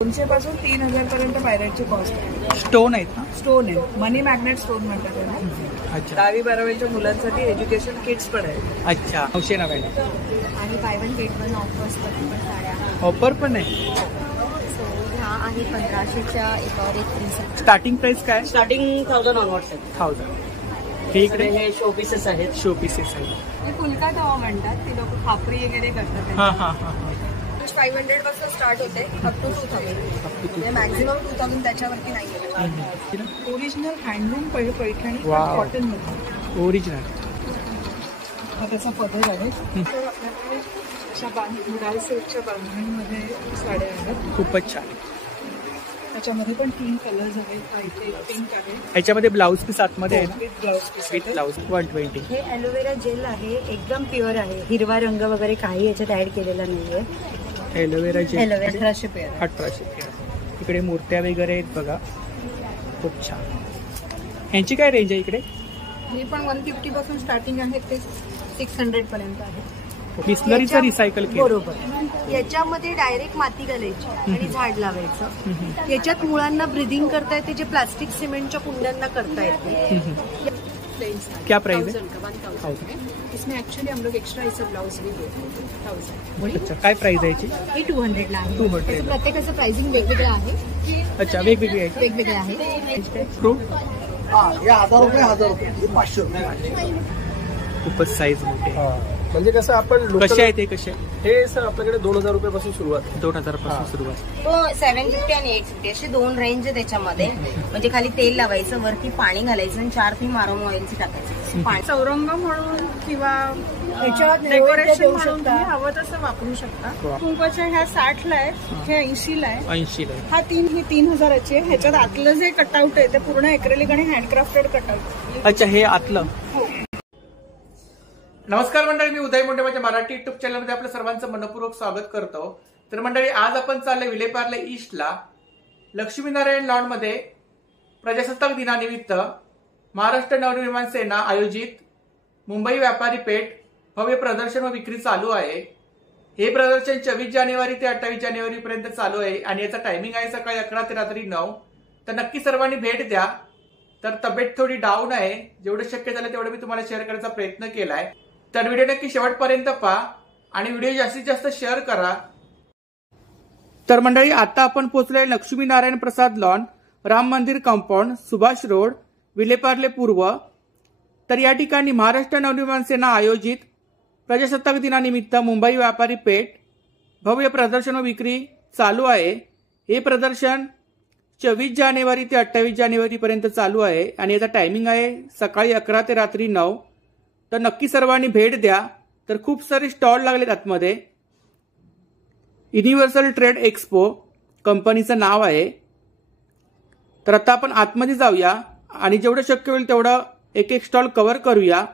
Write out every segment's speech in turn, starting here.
200 पासून 3000 पर्यंत पायरेटची कॉस्ट आहे। स्टोन आहेत ना? स्टोन आहे, मनी मॅग्नेट स्टोन म्हणतात त्याला। अच्छा, 10वी-12वीच्या मुलांसाठी एज्युकेशन किट्स पण आहे। अच्छा, 990 आणि by one get one offers पण साड्या ऑफर पण आहे। ह्या आहे 1500च्या एकावर एक फ्री। स्टार्टिंग प्राइस काय? स्टार्टिंग 1000 ऑनवर्ड्स आहे। 1000। ठीक आहे, हे शो पीसेस आहेत। शो पीसेस आहेत, हे फुलका तवा म्हणतात, ते लोक खापरी वगैरे करतात। हां हां हां 500 पासून स्टार्ट होते अप टू 2000, मॅक्झिमम 2000 त्याच्यावरती नाही। Original handloom Paithani wow. Cotton मध्ये ओरिजिनल। हा त्याचा पदर आहे। तर आपल्याकडे अशा मुराल सिल्कच्या बांधणीमध्ये साड्या आहेत, खूपच छान। त्याच्यामध्ये पण 3 कलर्स आहेत। हा इथे पिंक आहे, ह्याच्यामध्ये ब्लाउज पीस आतमध्ये आहे ना? With blouse piece with blouse 120। हे ॲलोवेरा जेल आहे, एकदम प्युअर आहे, हिरवा रंग वगैरे काही याच्यात ऍड केलेला नाहीये। एलोवेरा जेल ॲलोवेरा 1800 पेअर आहे। 1800। इकडे मूर्त्या वगैरे आहेत बघा, खूप छान। ह्यांची काय रेंज आहे इकडे? हे पण 150 पासून स्टार्टिंग आहे, ते 600 पर्यंत आहे। बिस्लरीचं रिसायकल केलं। बरोबर, याच्यामध्ये डायरेक्ट माती घालायची आणि झाड लावायचं। याच्यात मुळांना ब्रिदिंग करता येते, जे प्लास्टिक सिमेंटच्या कुंड्यांना करता येते। क्या प्राइस है? 1000। इसमें एक्चुअली हम लोग एक्स्ट्रा इसे ब्लाउज भी देते हैं। 1000। अच्छा, काय प्राइस आहे याची? हे 200 ला आहे। 200। प्रत्येकाचं प्राइसिंग वेगवेगळं आहे। अच्छा, वेगवेगळी आहे। वेगवेगळं आहे। फ्रूट हे 1000 रुपये, 1000 रुपये, हे 500 रुपये। खूपच साईज मोठी आहे। म्हणजे कसं आपण कसे आहे ते? कसे? हे सर आपल्याकडे 2000 रुपयापासून सुरुवात आहे। 2000 पासून सुरुवात। तो 750 आणि 850 असे 2 रेंज आहे त्याच्यामध्ये। म्हणजे खाली तेल लावायचं, वरती पाणी घालायचं आणि 4 थीम आरोमा ऑइलची टाकायचं। पाणी चौरंग म्हणून किंवा याच्यावर डेकोरेशन देऊ म्हणून शकता। तुम्ही हवं तसं वापरू शकता। वा. कुंकवाच्या ह्या 60 ला आहे, हे 80 ला आहे। 80 ला हा ही 3000ची आहे। ह्याच्यात आतलं जे कटआउट आहे ते पूर्ण एक्रेलिक आणि हँडक्राफ्टेड कटआउट। अच्छा, हे आतलं। नमस्कार मंडळी, मी उदय मुंडे माझ्या मराठी युट्यूब चॅनलमध्ये आपलं सर्वांचं मनपूर्वक स्वागत करतो। तर मंडळी, आज आपण चाललोय विलेपार्ले ईस्टला लक्ष्मीनारायण लॉनमध्ये प्रजासत्ताक दिनानिमित्त महाराष्ट्र नवनिर्माण सेना आयोजित मुंबई व्यापारी पेठ भव्य प्रदर्शन व विक्री चालू आहे। हे प्रदर्शन 24 जानेवारी ते 28 जानेवारी पर्यंत चालू आहे आणि याचा टायमिंग आहे सकाळी 11 ते रात्री 9। तर नक्की सर्वांनी भेट द्या। तर तब्येत थोडी डाऊन आहे, जेवढं शक्य झालं तेवढं मी तुम्हाला शेअर करायचा प्रयत्न केलाय। तर व्हिडिओ नक्की शेवटपर्यंत पहा आणि व्हिडिओ जास्तीत जास्त शेअर करा। तर मंडळी, आता आपण पोहोचलोय लक्ष्मीनारायण प्रसाद लॉन, राम मंदिर कंपाऊंड, सुभाष रोड, विलेपार्ले पूर्व। तर या ठिकाणी महाराष्ट्र नवनिर्माण सेना आयोजित प्रजासत्ताक दिनानिमित्त मुंबई व्यापारी पेठ भव्य प्रदर्शन व विक्री चालू आहे। हे प्रदर्शन 24 जानेवारी ते 28 जानेवारी पर्यंत चालू आहे आणि याचा टायमिंग आहे सकाळी 11 ते रात्री 9। तर नक्की सर्वांनी भेट द्या। तर खूप सारे स्टॉल लागलेत आतमध्ये। युनिव्हर्सल ट्रेड एक्सपो कंपनीचं नाव आहे। तर आता आपण आतमध्ये जाऊया आणि जेवढं शक्य होईल तेवढं एक एक स्टॉल कव्हर करूया।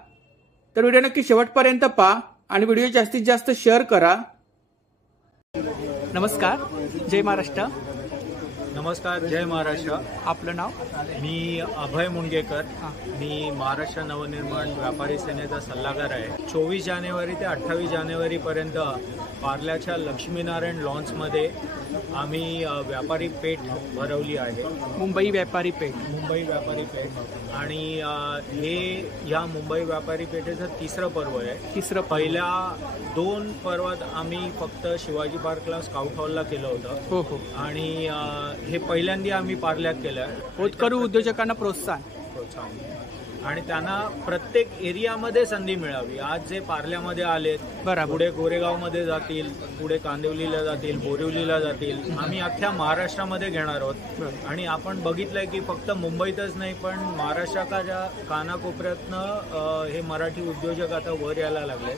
तर व्हिडिओ नक्की शेवटपर्यंत पहा आणि व्हिडिओ जास्तीत जास्त शेअर करा। नमस्कार, जय महाराष्ट्र। नमस्कार, जय महाराष्ट्र। आपलं नाव? मी अभय मुंडगेकर। मी महाराष्ट्र नवनिर्माण व्यापारी सेनेचा सल्लागार आहे। 24 जानेवारी ते 28 जानेवारी पर्यंत पार्ल्याच्या लक्ष्मीनारायण लॉन्समध्ये आम्ही व्यापारी पेठ भरवली आहे, मुंबई व्यापारी पेठ। मुंबई व्यापारी पेठ। आणि हे या मुंबई व्यापारी पेठेचं 3रं पर्व आहे। पहिल्या 2 पर्वात आम्ही फक्त शिवाजी पार्कला स्काउट हॉलला केलं होतं। हो हो। आणि हे पहिल्यांदा आम्ही पार्ल्यात केलं। होतकरू उद्योजकांना प्रोत्साहन आणि त्यांना प्रत्येक एरियामध्ये संधी मिळावी। आज जे पार्ल्यामध्ये आलेत, पुढे गोरेगावमध्ये जातील, पुढे कांदिवलीला जातील, बोरिवलीला जातील। आम्ही अख्ख्या महाराष्ट्रामध्ये घेणार आहोत आणि आपण बघितलंय की फक्त मुंबईतच नाही पण महाराष्ट्राच्या कानाकोपऱ्यातनं हे मराठी उद्योजक आता वर यायला लागले।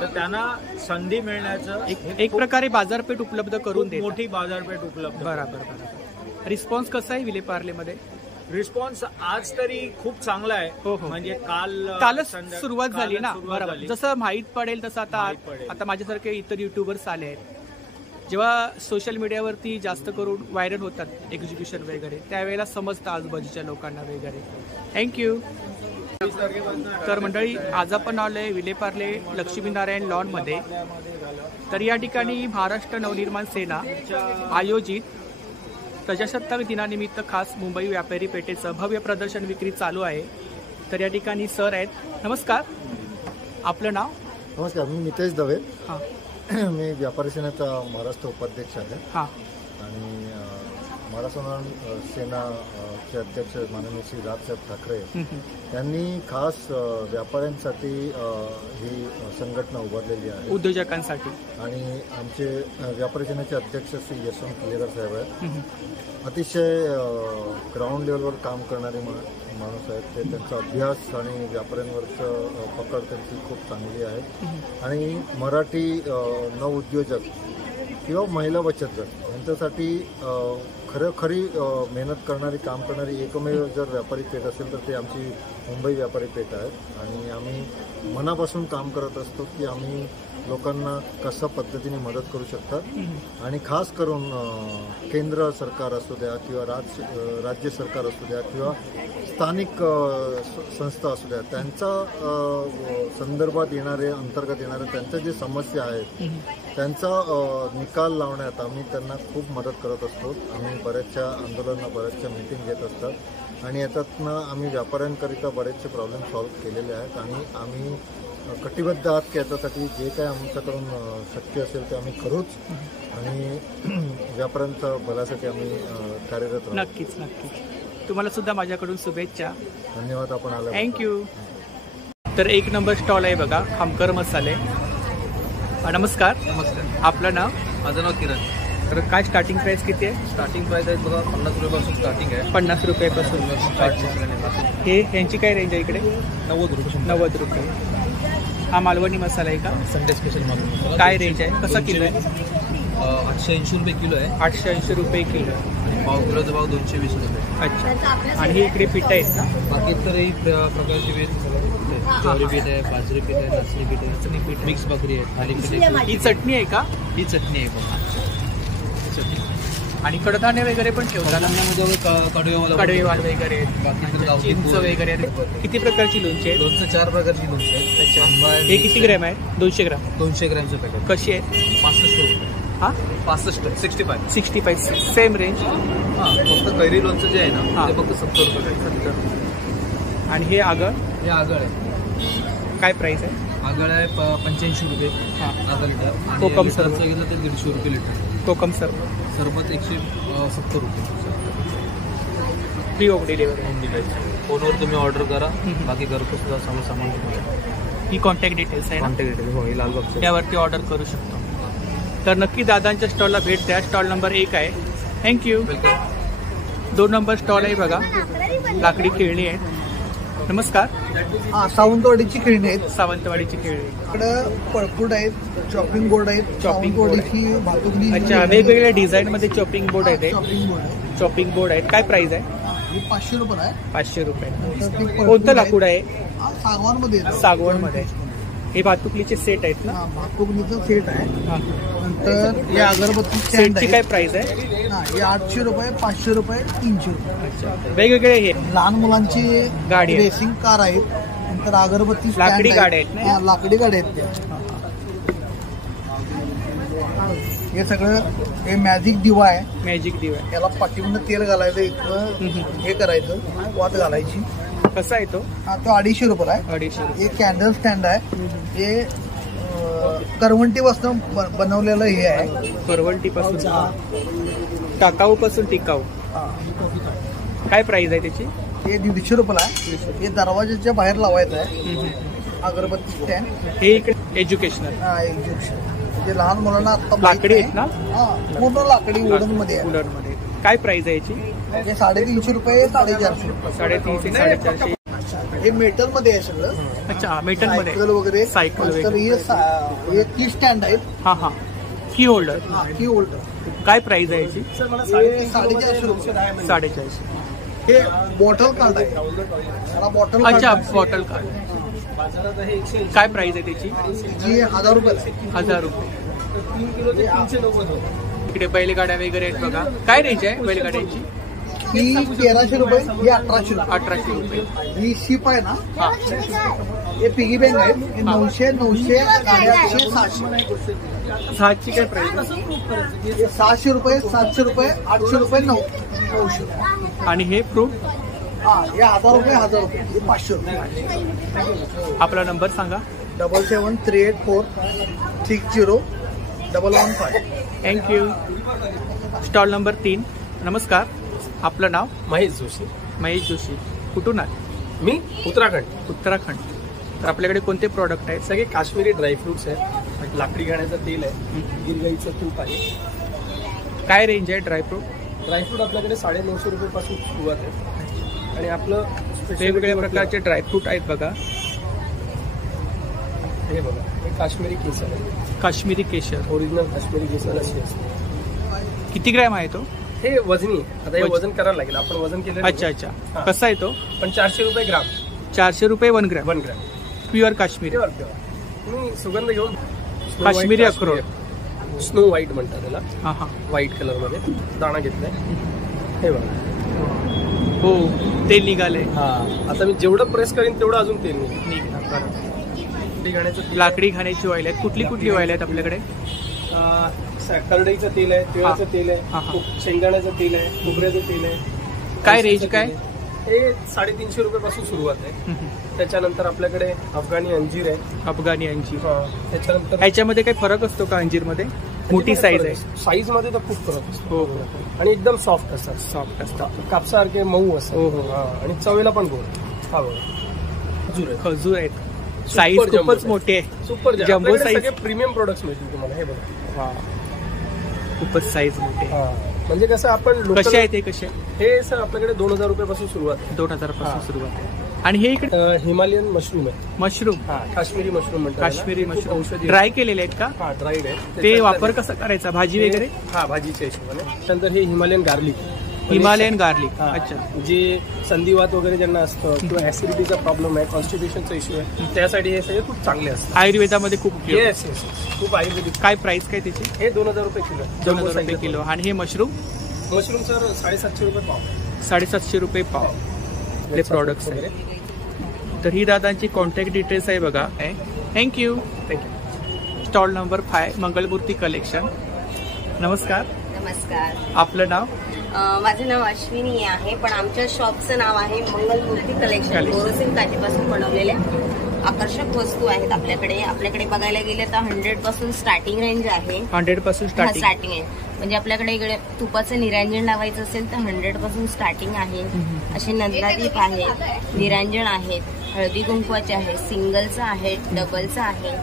तर त्यांना संधी मिळण्याचं एक प्रकारे बाजारपेठ उपलब्ध करून देत, मोठी बाजारपेठ उपलब्ध। बरोबर। रिस्पॉन्स कसा आहे विलेपार्लेमध्ये? रिस्पॉन्स आज तरी खूप चांगला आहे। हो हो। म्हणजे कालच सुरुवात झाली ना? बरोबर। जसं माहीत पडेल तसं आता माझ्यासारखे इतर युट्यूबर्स आले आहेत। जेव्हा सोशल मीडियावरती जास्त करून व्हायरल होतात एक्झिबिशन वगैरे, त्यावेळेला समजतं आजूबाजूच्या लोकांना वगैरे। थँक्यू। तर मंडळी, आज आपण आलोय विलेपार्ले लक्ष्मीनारायण लॉनमध्ये। तर या ठिकाणी महाराष्ट्र नवनिर्माण सेना आयोजित प्रजासत्ताक दिनानिमित्त खास मुंबई व्यापारी पेठेचं भव्य प्रदर्शन विक्री चालू आहे. तर या ठिकाणी सर आहेत. नमस्कार, आपलं नाव? नमस्कार, मी मितेश दवे. हां, मी व्यापारी सेनेचा महाराष्ट्र उपाध्यक्ष आहे. हां, आणि महाराष्ट्र सेनाचे अध्यक्ष माननीय श्री राजसाहेब ठाकरे यांनी खास व्यापाऱ्यांसाठी ही संघटना उभारलेली आहे, उद्योजकांसाठी. आणि आमचे व्यापारी सेनेचे अध्यक्ष श्री यशवंत किलेकर साहेब आहेत. अतिशय ग्राउंड लेवलवर काम करणारे माणूस आहेत ते. त्यांचा अभ्यास आणि व्यापाऱ्यांवरचं पकड त्यांची खूप चांगली आहे. आणि मराठी नवउद्योजक किंवा महिला बचत गट यांच्यासाठी खरी मेहनत करणारी, काम करणारी एकमेव जर व्यापारी पेठ असेल तर ते आमची मुंबई व्यापारी पेठ आहे. आणि आम्ही मनापासून काम करत असतो की आम्ही लोकांना कशा पद्धतीने मदत करू शकतात. आणि खास करून केंद्र सरकार असू द्या किंवा राज्य सरकार असू द्या किंवा स्थानिक संस्था असू द्या, त्यांचा संदर्भात येणारे, अंतर्गत येणारे त्यांच्या जे समस्या आहेत त्यांचा निकाल लावण्यात आम्ही त्यांना खूप मदत करत असतो. आम्ही बऱ्याचशा आंदोलनांना, बऱ्याचशा मीटिंग घेत असतात आणि याच्यातनं आम्ही व्यापाऱ्यांकरिता बरेचसे प्रॉब्लेम सॉल्व्ह केलेले आहेत. आणि आम्ही कटिबद्ध आहात की याच्यासाठी जे काय आमच्याकडून शक्य असेल ते आम्ही करूच. आणि व्यापाऱ्यांच्या भल्यासाठी आम्ही कार्यरत राहू. नक्कीच नक्कीच. तुम्हाला सुद्धा माझ्याकडून शुभेच्छा. धन्यवाद, आपण आला. थँक्यू. तर 1 नंबर स्टॉल आहे बघा, खामकर मसाले. नमस्कार. नमस्कार, आपलं नाव? माझं नाव किरण. तर काय स्टार्टिंग प्राइस किती आहे? स्टार्टिंग प्राइस आहे बघा 50 रुपयापासून स्टार्टिंग आहे. 50 रुपयापासून. हे यांची काय रेंज आहे इकडे? 90 रुपये. 90 रुपये. हा मालवणी मसाला आहे का? Sunday special Malvani. काय रेंज आहे? कसा किलो आहे? 880 रुपये किलो आहे. 880 रुपये किलो. आणि पाव किलोचा भाव 220 रुपये. अच्छा. आणि हे इकडे पीठ आहेत ना? बाकी इतरही प्रकारचे पीठ, ज्वारी पीठ आहे, बाजरी पीठ आहे, नाचणी पीठ आहे, चटणी पीठ, मिक्स भाकरी आहे, थालीपीठ आहे. ही चटणी आहे का? ही चटणी आहे बघा. आणि कडधान्य वगैरे पण ठेवतात. कडवेवाल वगैरे, बाकी चिंच वगैरे. किती प्रकारची लोणची आहे? लोणचं 4 प्रकारची लोणची आहे. अच्छा. आंबा आहे. हे किती ग्रॅम आहे? 200 ग्रॅम. 200 ग्रॅमचं पॅकेट. कशी आहे? 65 रुपये. हां, 65. 65 सेम रेंज. हां, फक्त कैरी लोणचं जे आहे ना हां, ते फक्त 70 रुपये. आणि हे आगळ? हे आगळ आहे. काय प्राइस आहे? आगळ आहे 85 रुपये हां. अर्धा लिटर. आणि कोकम लिटरचं सरबत घेतलं ते 150 रुपये लिटर. कोकम सरबत सरबत 170 रुपये. Free home delivery. Home delivery. फोनवर तुम्ही ऑर्डर करा. बाकी घरपोच सुद्धा सगळं सामान तुम्हाला. ही कॉन्टॅक्ट डिटेल्स आहे ना? कॉन्टॅक्ट डिटेल हो, हे लालबागचं. त्यावरती ऑर्डर करू शकतो. तर नक्की दादांच्या स्टॉलला भेट द्या. स्टॉल नंबर 1 आहे. थँक्यू. वेलकम. 2 नंबर स्टॉल आहे बघा, लाकडी खेळणी आहे. नमस्कार. सावंतवाडीची खेळणी आहेत. सावंतवाडीची खेळणी. इकडं पळपूट आहेत, चॉपिंग बोर्ड आहेत. चॉपिंग बोर्ड आहे. सावंतवाडीची भातुकली. अच्छा, वेगवेगळ्या डिझाईन मध्ये चॉपिंग बोर्ड आहे. चॉपिंग बोर्ड आहे. चॉपिंग बोर्ड आहेत. काय प्राइस आहे? ही 500 रुपये आहे. 500 रुपये. नंतर ती पळपूट कोणतं आहे. लाकूड आहे? सागवानमध्ये आहे. सागवडमध्ये. हे भातुकलीचे सेट आहेत ना? हा, भातुकलीचं सेट आहे. हां. नंतर हे अगरबत्ती स्टँड सेटची आहे. काय प्राइस आहे? हा, हे 800 रुपये, 500 रुपये, 300 रुपये. अच्छा, वेगवेगळे हे लहान मुलांची गाडी आहे. रेसिंग कार आहेत. नंतर अगरबत्ती स्टँड लाकडी आहे. गाड्या आहेत ना? हा, लाकडी गाड्या आहेत त्या. हे सगळं हे मॅजिक दिवा आहे. मॅजिक दिवा. याला पाठीमध्ये तेल घालायचं, इथं हे करायचं, वात घालायची. कसा आहे तो? हा, तो 250 रुपये आहे. 250 रुपये. हे कॅन्डल स्टँड आहे. हे करवंटी पासून बनवलेलं हे आहे. करवंटी पासून टाकाऊ पासून टिकाऊ. काय प्राइस आहे त्याची? हे 150 रुपये आहे. हे दरवाजाच्या बाहेर लावायचं आहे. अगरबत्ती स्टँड. हे इकडे एज्युकेशनल. हा, एक्झिबिशन. जे लहान मुलांना आता लाकडी आहेत ना? हा, पूर्ण लाकडी वुडन मध्ये आहे. कूलर मध्ये. काय प्राइस आहे याची? हे 350 रुपये, 450 रुपये. 350 450. हे मेटल मध्ये आहे सगळं. अच्छा, मेटल मध्ये. सायकल वगैरे. सायकल तर हे की स्टँड आहेत. हा हा, की होल्डर. हा, की होल्डर. काय प्राइस आहे याची? हे 450 रुपये. 450. हे बॉटल कार्ड आहे. याला बॉटल कार्ड. अच्छा, बॉटल कार्ड. काय प्राइस आहे त्याची? जी 1000 रुपये. 1000 रुपये. इकडे बैलगाड्या वगैरे आहेत बघा. काय रेंज आहे बैलगाड्यांची? ही 1300 रुपये. ही 1800 रुपये. 1800 रुपये. ही शिप आहे ना, हा, हे पिगी बँक आहे. हे 900, 900, 800, 700. 6ची काय प्राइस? 600 रुपये, 700 रुपये, 800 रुपये, 900. आणि हे फ्रूट हा, हे 1000 रुपये, 1000 रुपये, हे 500 रुपये. आपला नंबर सांगा. 7738430115. थँक्यू. Stall number 3. नमस्कार, आपलं नाव? महेश जोशी. महेश जोशी. कुठून आले? मी उत्तराखंड. उत्तराखंड. तर आपल्याकडे कोणते प्रॉडक्ट आहेत? सगळे काश्मीरी ड्रायफ्रुट्स आहेत. लाकडी घाण्याचं तेल आहे, गिरगाईचं तूप आहे. काय रेंज आहे ड्रायफ्रूट? ड्रायफ्रूट आपल्याकडे 950 रुपयेपासून सुरुवात आहे. आणि आपलं वेगवेगळ्या प्रकारचे ड्रायफ्रूट आहेत बघा. हे बघा, हे काश्मीरी केसर आहे. काश्मीरी केशर, ओरिजिनल काश्मीरी केसर अशी असते. किती ग्रॅम आहे तो? हे वजनी आहे. आता हे वजन करायला लागेल. आपण वजन केलं. अच्छा अच्छा. कसा आहे तो? पण 400 रुपये ग्राम. 400 रुपये 1 gram. 1 gram pure Kashmiri. Pure. तुम्ही सुगंध घेऊन काश्मीरी अक्रोड, स्नो व्हाईट म्हणतात त्याला. हा हा. व्हाईट कलर मध्ये दाणा घेतलाय. हे बघा. हो, तेल निघाले. हा, आता मी जेवढं प्रेस करीन तेवढं अजून तेल निघणार. घाण्याचं लाकडी घाण्याची ऑइल आहेत. कुठली कुठली ऑइल आहेत आपल्याकडे? करडईचं तेल आहे, तिळाचं तेल आहे, हा, हा. शेंगदाण्याचं तेल आहे, खोबऱ्याचं तेल आहे. काय रेंज काय? हे 350 रुपयापासून सुरुवात आहे. त्याच्यानंतर आपल्याकडे अफगाणी अंजीर आहे. अफगाणी अंजीर. त्याच्यानंतर ह्याच्यामध्ये काही फरक असतो का अंजीरमध्ये? मोठी साईज आहे. साईज मध्ये तर खूप फरक असतो. हो. आणि एकदम सॉफ्ट असतात. सॉफ्ट असतात. कापसासारखे मऊ असतात. हो हो. आणि चवीला पण गोड. हा बघा, खजूर आहे. खजूर आहेत. साईज खूपच मोठी आहे. Super jumbo size. सगळे प्रीमियम प्रोडक्ट्स मिळतील तुम्हाला. हे बघा, खूपच साईज मोठी आहे. म्हणजे कसं आपण कसे आहे ते? कसे? हे सर आपल्याकडे 2000 रुपयापासून सुरुवात आहे. 2000 पासून सुरुवात आहे. आणि हे इकडे हिमालयन मशरूम आहे. मशरूम. काश्मीरी मशरूम म्हणतात. काश्मीरी मशरूम औषधी ड्राय केलेले आहेत का? हा, ड्राईड आहे. ते वापर कसा करायचा? भाजी वगैरे? हा, भाजीच्या हिशोबाने. त्यानंतर हे हिमालयन गार्लिक. Himalayan garlic. हा. अच्छा. जे संधिवात वगैरे ज्यांना असतं किंवा ऍसिडिटीचा प्रॉब्लेम आहे, कॉन्स्टिट्युशनचा इश्यू आहे, त्यासाठी हे सगळे खूप चांगले असतात. आयुर्वेदामध्ये खूप उपयोग. येस येस, खूप आयुर्वेदिक. काय प्राइस काय त्याची? हे 2000 रुपये किलो. 2000 रुपये किलो. आणि हे मशरूम? मशरूम सर 750 रुपये पाव. 750 रुपये पाव. आपले प्रॉडक्ट्स वगैरे. तर ही दादांची कॉन्टॅक्ट डिटेल्स आहे बघा. Thank you. Thank you. Stall number 5, Mangalmurti collection. नमस्कार, नमस्कार. आपलं नाव? माझं नाव अश्विनी आहे, पण आमच्या शॉपचं नाव आहे मंगलमूर्ती कलेक्शन. बोरोसिल काठीपासून बनवलेल्या आकर्षक वस्तू आहेत आपल्याकडे. आपल्याकडे बघायला गेले तर 100 पासून स्टार्टिंग रेंज आहे. 100 पासून स्टार्टिंग आहे. म्हणजे आपल्याकडे इकडे तुपाचं निरांजन लावायचं असेल तर 100 पासून स्टार्टिंग आहे. असे नंदादीप आहेत, निरांजन आहेत, हळदी कुंकवाचे आहे, सिंगलचं आहे, डबलचं आहे,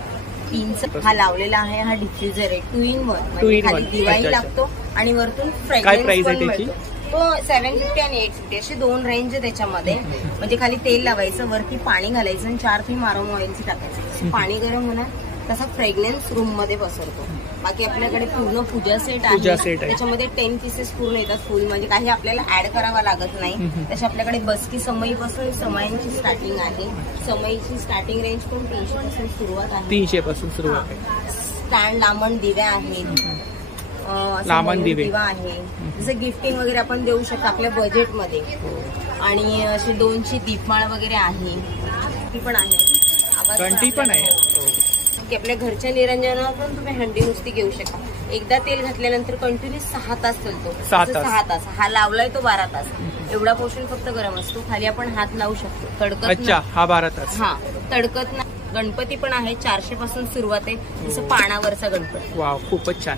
3चा हा लावलेला आहे. हा डिफ्युजर आहे, 2 in 1. म्हणजे खाली दिवाळी लागतो आणि वरतून फ्रेग्रन्स पण मिळतो. तो 750 आणि 850 अशी 2 रेंज आहे त्याच्यामध्ये. म्हणजे खाली तेल लावायचं, वरती पाणी घालायचं आणि 4 थीम आरोमा ऑइलची टाकायचं. पाणी गरम होणार तसा फ्रेग्रन्स रूम मध्ये पसरतो. बाकी आपल्याकडे पूर्ण पूजा सेट आहे. त्याच्यामध्ये 10 पीसेस पूर्ण येतात फुल. म्हणजे काही आपल्याला ऍड करावा लागत नाही. तसे आपल्याकडे बसकी समईपासून समयांची स्टार्टिंग आहे. समईची स्टार्टिंग रेंज पण 300 पासून सुरुवात आहे. 300 पासून सुरुवात आहे. स्टँड लांबण दिव्या आहेत. लांबण दिवा आहे. जसं गिफ्टिंग वगैरे आपण देऊ शकतो आपल्या बजेटमध्ये. आणि अशी 2ची दीपमाळ वगैरे आहे. ती पण आहे. घंटी पण आहे. की आपल्या घरच्या निरंजनावर पण तुम्ही हंडी नुसती घेऊ शकता. एकदा तेल घातल्यानंतर कंटिन्यू 6 तास चालतो. 6 तास. हा लावलाय तो 12 तास. एवढा पोर्शन फक्त गरम असतो. खाली आपण हात लावू शकतो. तडकत. अच्छा, हा 12 तास. हा, तडकत नाही. गणपती पण आहे. 400 पासून सुरुवात आहे. जसं पानावरचा गणपती. वाव, खूपच छान.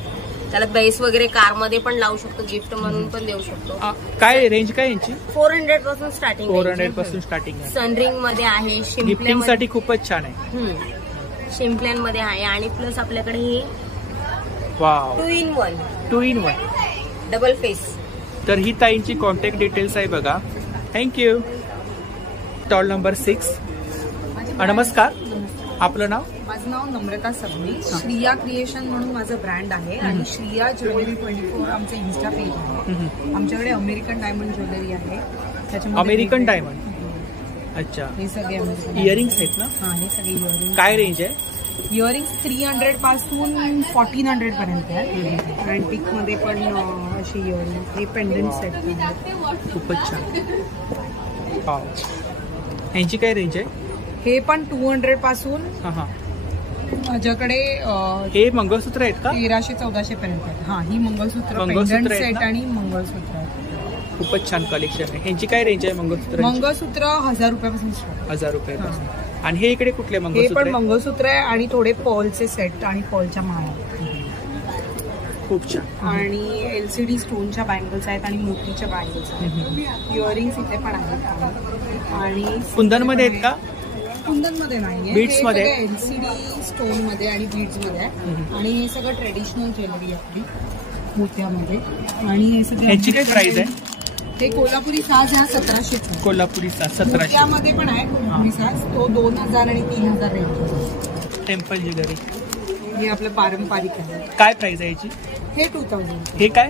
त्याला बेस वगैरे कारमध्ये पण लावू शकतो. गिफ्ट म्हणून पण देऊ शकतो. काय रेंज काय यांची? 400 पासून स्टार्टिंग. 400 पासून स्टार्टिंग. सनरिंग मध्ये आहे. गिफ्टिंग साठी खूपच छान आहे. शिंपल्यान मध्ये आहे. आणि प्लस आपल्याकडे हे wow 2 in 1. 2 in 1 double face. तर ही ताईंची कॉन्टॅक्ट डिटेल्स आहे बघा. थँक्यू. Stall number 6. नमस्कार, आपलं नाव? माझं नाव नम्रता सबनी. श्रिया क्रिएशन म्हणून माझं ब्रँड आहे आणि श्रिया ज्वेलरी 24 आमचं इन्स्टा पेज आहे. आमच्याकडे अमेरिकन डायमंड ज्वेलरी आहे. त्याच्यामध्ये अमेरिकन डायमंड. अच्छा, हे सगळे इयरिंग्स आहेत ना? हा, हे सगळे इयरिंग. काय रेंज आहे? इयरिंग्स 300 पासून 1400 पर्यंत आहे. अँटिक मध्ये पण अशी इयरिंग. हे पेंडंट सेट खूपच छान. यांची काय रेंज आहे? हे पण 200 पासून माझ्याकडे हे मंगळसूत्र आहेत का? 1300-1400 पर्यंत आहेत. हा, ही मंगळसूत्र सेट आणि मंगळसूत्र आहे. खूपच छान कलेक्शन आहे. यांची काय रेंज आहे मंगळसूत्र? मंगळसूत्र 1000 रुपयापासून स्टार्ट. 1000 रुपयापासून. आणि हे इकडे कुठले हे मंगळसूत्र? पण मंगळसूत्र आहे आणि थोडे पर्लचे सेट आणि पर्लच्या माळा. खूप छान. आणि LCD स्टोनच्या बँगल्स आहेत आणि मोतीच्या बँगल्स आहेत. इयरिंग्स इथे पण आहेत. आणि कुंदनमध्ये आहेत का? कुंदनमध्ये नाहीये, बीड्स मध्ये, LCD स्टोन मध्ये आणि बीड्स मध्ये आहे. आणि हे सगळं ट्रेडिशनल ज्वेलरी आपली मोत्यामध्ये. आणि हे सगळं याची काय प्राइस आहे? हे कोल्हापुरी साज हा 1700. कोल्हापुरी साज 1700. त्यामध्ये पण आहे कोल्हापुरी साज, तो 2000 आणि 3000 रेंज. टेम्पल ज्वेलरी हे आपलं पारंपरिक आहे. काय प्राइस आहे याची? हे 2000. हे काय?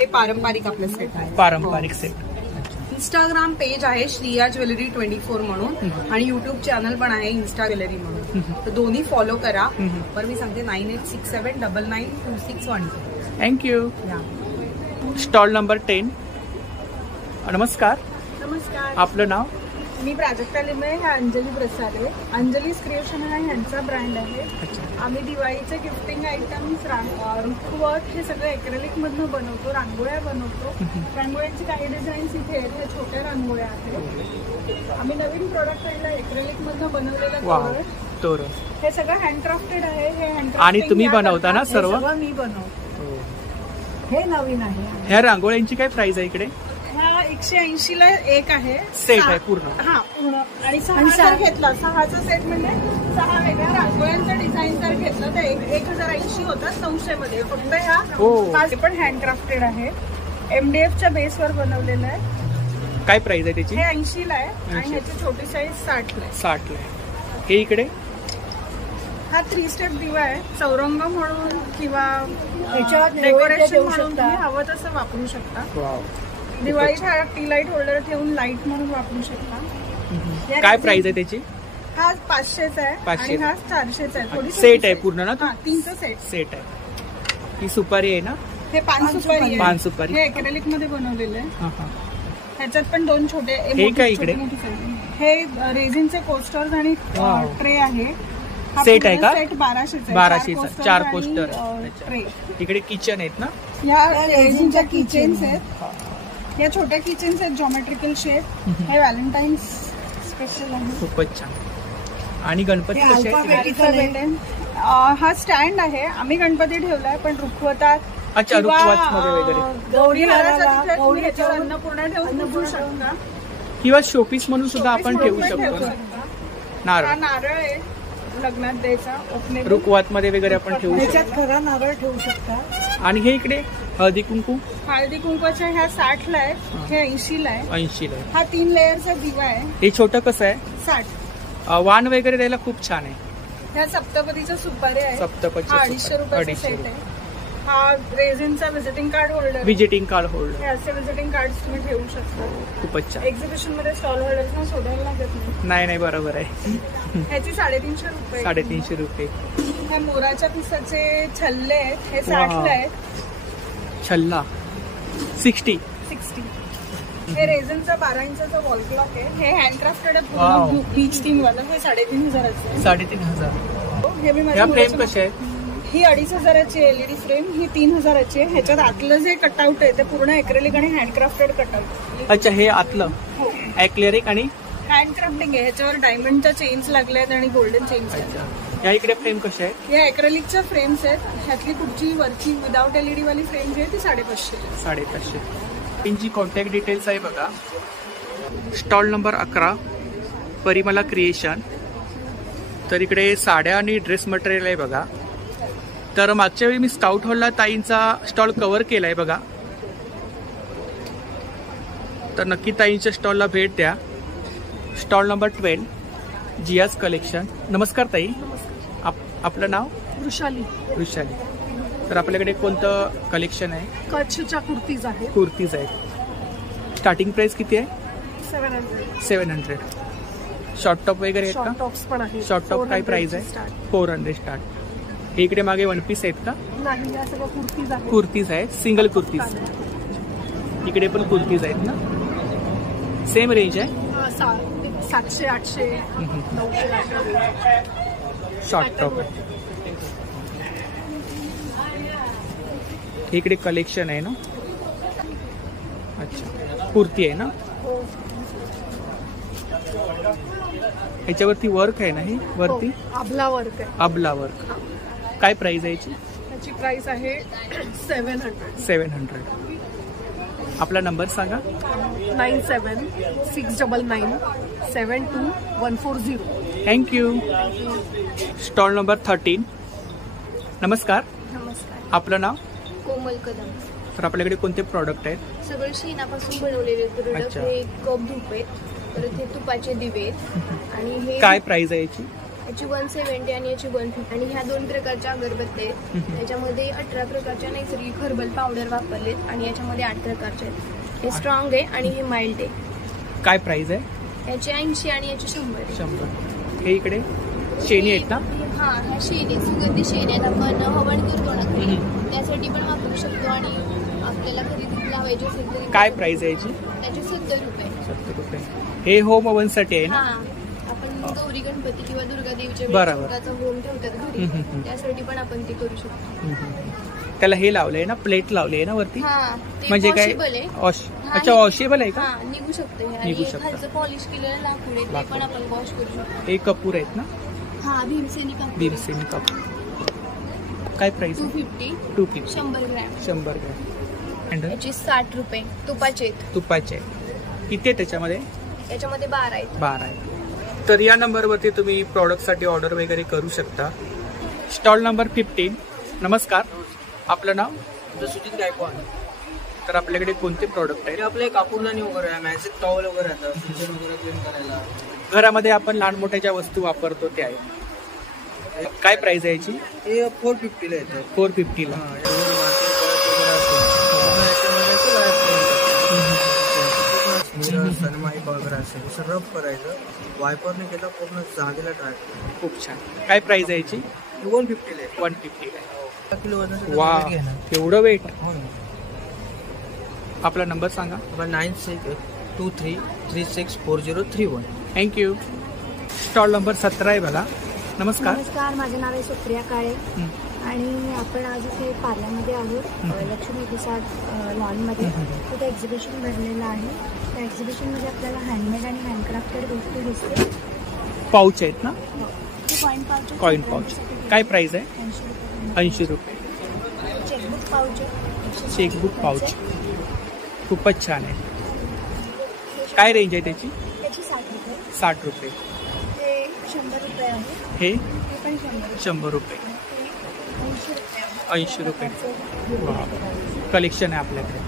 हे पारंपरिक आपलं सेट आहे. पारंपरिक सेट. इंस्टाग्राम पेज आहे श्रिया ज्वेलरी 24 म्हणून आणि युट्यूब चॅनल पण आहे इंस्टा ज्वेलरी म्हणून. तर दोन्ही फॉलो करा. पण मी सांगते 9867992612. थँक्यू. Stall number 10. नमस्कार. नमस्कार. आपलं नाव? मी प्राजक्ता लिंबे. हा अंजली प्रसाद आहे. अंजलीज क्रिएशन हा ह्यांचा ब्रँड आहे. आम्ही दिवाळीचे गिफ्टिंग आयटम्स, रुखवत हे सगळं एक्रेलिक मधनं बनवतो. रांगोळ्या बनवतो. रांगोळ्यांची काही डिझाईन्स इथे आहेत. ह्या छोट्या रांगोळ्या आहेत. आम्ही नवीन प्रोडक्ट आणलं एक्रेलिक मधनं बनवलेलं तोरण. हे सगळं हँडक्राफ्टेड आहे. हे हँडक्राफ्ट आणि तुम्ही बनवता ना सर्व? मी बनवतो. हे नवीन आहे. ह्या रांगोळ्यांची काय प्राइस आहे इकडे? हा 180ला एक आहे. सेट आहे पूर्ण. हा पूर्ण. आणि 6 जर घेतला, 6चा सेट म्हणजे 6 वेगळ्या रांगोळ्यांचं डिझाईन जर घेतलं तर 1080 होतात 900 मध्ये. फक्त ह्या 5 पण हँडक्राफ्टेड आहे. MDFच्या बेसवर बनवलेलं आहे. काय प्राइस आहे त्याची? हे 80ला आहे आणि ह्याची छोटी साईज 60ला आहे. 60ला आहे. हे इकडे हा 3 स्टेप दिवा आहे. चौरंग म्हणून किंवा डेकोरेशन म्हणून तुम्ही हवं तसं वापरू शकता. दिवाळीत हा टी लाईट होल्डर ठेवून लाईट म्हणून वापरू शकता. काय प्राइस आहे त्याची? हा 500चा आहे आणि हा 400चा आहे. थोडी सेट आहे पूर्ण ना? 3चा सेट आहे. ही सुपारी आहे ना? हे पान सुपारी. पान सुपारी हे एक्रेलिक मध्ये बनवलेलं आहे. ह्याच्यात पण 2 छोटे. हे काय इकडे? हे रेझिनचे कोस्टर्स आणि ट्रे आहे. सेट आहे का? सेट 1200चा. 1200चा 4 कोस्टर. ट्रे. इकडे किचन आहेत ना? या रेझिनच्या किचन्स आहेत. या छोट्या किचन्स आहेत जॉमेट्रिकल शेप. हे व्हॅलेंटाईन्स स्पेशल आहे. खूपच छान. आणि गणपती कसे आहेत? हा स्टँड आहे. आम्ही गणपती ठेवलाय पण रुखवतात. अच्छा, रुखवत मध्ये वगैरे अन्नपूर्णा ठेवून बघू शकता. किंवा शोपीस म्हणून सुद्धा आपण ठेवू शकतो. नारळ आहे लग्नात द्यायचा. रुखवत मध्ये वगैरे आपण ठेवू शकतो. खरा नारळ ठेवू शकता. आणि हे इकडे हळदी कुंकू? हळदी कुंकूच्या ह्या 60ला आहे. हे 80ला आहे. 80ला आहे. हा 3 लेअरचा दिवा आहे. हे छोटं कसं आहे? 60. वाण वगैरे द्यायला खूप छान आहे. ह्या सप्तपदीचा सुपारी आहे. सप्तपदी 250 रुपयाचा सेट आहे. हा रेझिनचा visiting card holder. Visiting card holder. हे असे विजिटिंग कार्ड तुम्ही ठेवू शकता. खूपच छान. एक्झिबिशन मध्ये स्टॉल होल्डर्सना शोधायला लागत नाही. बरोबर आहे. ह्याची 350 रुपये. 350 रुपये. ह्या मोराच्या पिसाचे छल्ले आहेत. हे 60ला आहेत. छल्ला 60. हे रेझनचा 12 इंचाचा वॉल क्लॉक आहे. हे हँडक्राफ्टेड आहे पूर्ण बीच थीम वाला. हे 3500चं आहे. 3500. हे मी या फ्रेम कशा आहेत? ही 2500ची LED फ्रेम. ही 3000ची आहे. ह्याच्यात आतलं जे कटआउट आहे ते पूर्ण एक्रेलिक आणि हँडक्राफ्टेड कटआउट. अच्छा, हे आतलं एक्रेलिक आणि हँडक्राफ्टिंग आहे. ह्याच्यावर डायमंडच्या चेन्स लागल्या आहेत आणि गोल्डन चेन्स आहेत. या इकडे फ्रेम कशा आहेत? या एक्रेलिकच्या फ्रेम्स आहेत. ह्यातली पुढची वरची विदाउट LED वाली फ्रेम जी आहे ती 550. 550. त्यांची कॉन्टॅक्ट डिटेल्स आहे बघा. Stall number 11 Parimala creation. तर इकडे साड्या आणि ड्रेस मटेरियल आहे बघा. तर मागच्या वेळी मी स्काउट हॉलला ताईंचा स्टॉल कव्हर केलाय बघा. तर नक्की ताईंच्या स्टॉलला भेट द्या. Stall number 12 जियाज collection. नमस्कार ताई. आपलं नाव? वृषाली. तर आपल्याकडे कोणतं कलेक्शन आहे? कच्छच्या कुर्तीज आहेत. कुर्तीज आहेत. स्टार्टिंग प्राइस किती आहे? 700. शॉर्ट टॉप वगैरे आहेत का? टॉप्स पण आहेत. शॉर्ट टॉप काय प्राइस आहे? 400 स्टार्ट. हे इकडे मागे 1 पीस आहेत का? नाही, या सगळं कुर्तीज आहेत. कुर्तीज आहेत. सिंगल कुर्तीज. इकडे पण कुर्तीज आहेत ना? सेम रेंज आहे? 700, 800, 900 अशा. शॉर्ट टॉप आहे. इकडे कलेक्शन आहे ना. अच्छा, कुर्ती आहे ना. हो. याच्यावरती वर्क आहे ना, हे वरती आबला वर्क आहे. आबला वर्क. काय प्राइस आहे याची? त्याची प्राइस आहे 700. 700. आपला नंबर सांगा. 9769972140. थँक्यू. Stall number 13. नमस्कार. नमस्कार. आपलं नाव? कोमल कदम. तर आपल्याकडे कोणते प्रॉडक्ट आहेत? सगळे शेणापासून बनवलेले प्रोडक्ट. अच्छा. हे कप धूप आहेत, परत हे तुपाचे दिवे आहेत, आणि हे काय प्राइस आहे याची? याची 170 आणि याची 150. आणि ह्या 2 प्रकारच्या अगरबत्त्या आहेत. त्याच्यामध्ये 18 प्रकारच्या नैसर्गिक हर्बल पावडर वापरलेत, आणि याच्यामध्ये 8 प्रकारचे आहेत. हे स्ट्रॉंग आहे आणि हे माइल्ड आहे. काय प्राइस आहे? याची 80 आणि याची 100 आहे. 100. हे इकडे शेणी आहेत ना? हा, ह्या शेणी, सुगंधी शेणी आहेत. आपण हवन करतो ना घरी, त्यासाठी पण वापरू शकतो, आणि आपल्याला खरेदीत लावायची असेल तरी. काय प्राइस आहे याची? त्याचे 70 रुपये. 70 रुपये. हे होम ओव्हन साठी आहे ना? हा, आपण गौरी गणपती किंवा दुर्गा देवीच्या बरोबर. होम ठेवतात घरी, त्यासाठी पण आपण ते करू शकतो. त्याला हे लावलंय ना, प्लेट लावली आहे ना वरती? हा, ते म्हणजे काय? washable आहे. अच्छा, वॉशेबल आहे का? हा, निघू शकते. निघू आणि शकतं. खालचं पॉलिश केलेलं लाकूड आहे, ते पण आपण वॉश करू शकतो. हे कपूर आहेत ना? हा, भीमसेनी कापूर. भीमसेनी कपूर. काय प्राइस? 250. 250. 100 ग्रॅम. 100 ग्रॅम. याची 60 रुपये. तुपाचे आहेत. तुपाचे. किती आहे त्याच्यामध्ये? याच्यामध्ये 12 आहेत. 12 आहे. तर या नंबरवरती तुम्ही प्रॉडक्टसाठी ऑर्डर वगैरे करू शकता. Stall number 15. नमस्कार. आपलं नाव? सुजित गायकवाड. तर आपल्याकडे कोणते प्रॉडक्ट आहेत? आपले कापूरदानी वगैरे आहे, मॅजिक टॉवेल वगैरे येतात, किचन वगैरे क्लीन करायला. घरामध्ये आपण लहान मोठ्या ज्या वस्तू वापरतो त्या आहेत. काय प्राइस आहे याची? हे 450 ला येतं. 450 ला. सनमाईक वगैरे असेल असं रब करायचं, वायपरने केलं पूर्ण जागेला ट्राय. खूप छान. काय प्राइस आहे याची? 150 ला. 150 ला. किलो वजन. वा, एवढं वेट. आपला नंबर सांगा. 9623364031. थँक्यू. स्टॉल नंबर 17 आहे बघा. नमस्कार. नमस्कार, माझे नाव आहे सुप्रिया काळे, आणि आपण आज इथे पार्ल्यामध्ये आहोत, लक्ष्मी प्रसाद लॉनमध्ये. तिथे एक्झिबिशन भरलेलं आहे. त्या एक्झिबिशनमध्ये आपल्याला हँडमेड आणि हँडक्राफ्टेड गोष्टी दिसते. पाऊच आहेत ना? Coin pouch. Coin pouch. काय प्राइस आहे? 80 रुपये. चेकबुक पाऊच आहे. Chequebook pouch. खूपच छान आहे. काय रेंज आहे त्याची? त्याची 60 रुपये. 60 रुपये. ते 100 रुपये आहे. हे ते पण 100 रुपये. 80 रुपये. वा, कलेक्शन आहे आपल्याकडे.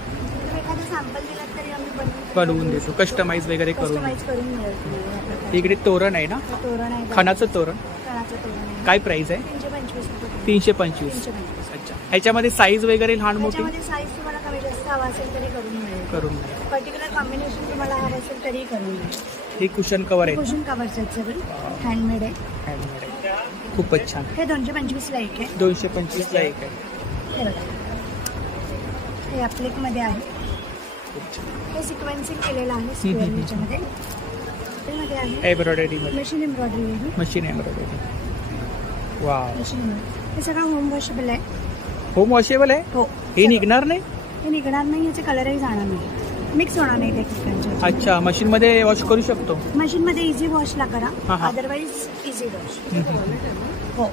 एखादं सॅम्पल दिलं तरी आम्ही बनवून देतो, कस्टमाइज वगैरे करून. मिळेल. इकडे तोरण आहे ना? तोरण आहे. खणाचं तोरण. काय प्राइस आहे? 325. अच्छा. ह्याच्यामध्ये साईज वगैरे लहान मोठी? साईज तुम्हाला कमी जास्त हवा असेल तरी करून मिळेल. करून पर्टिक्युलर कॉम्बिनेशन तुम्हाला हवं असेल तरी करून मिळेल. हे कुशन कव्हर आहे. कुशन कव्हर्स आहेत सगळे. हँडमेड आहे. हँडमेड आहे. खूपच छान. हे 225 ला एक आहे. 225 ला एक आहे. हे बघा, हे अप्लिकमध्ये आहे. हे सिक्वेन्सिंग केलेलं आहे स्क्वेअर मध्ये. Embroidery machine embroidery. Machine embroidery. वा, हे सगळं होम वॉशेबल आहे. होम वॉशेबल आहे? हो. हे निघणार नाही? हे निघणार नाही. याचे कलरही जाणार नाही, मिक्स होणार नाही एकमेकांच्या. अच्छा, मशीन मध्ये वॉश करू शकतो? मशीन मध्ये इझी वॉशला करा, अदरवाईज इझी वॉश. हो.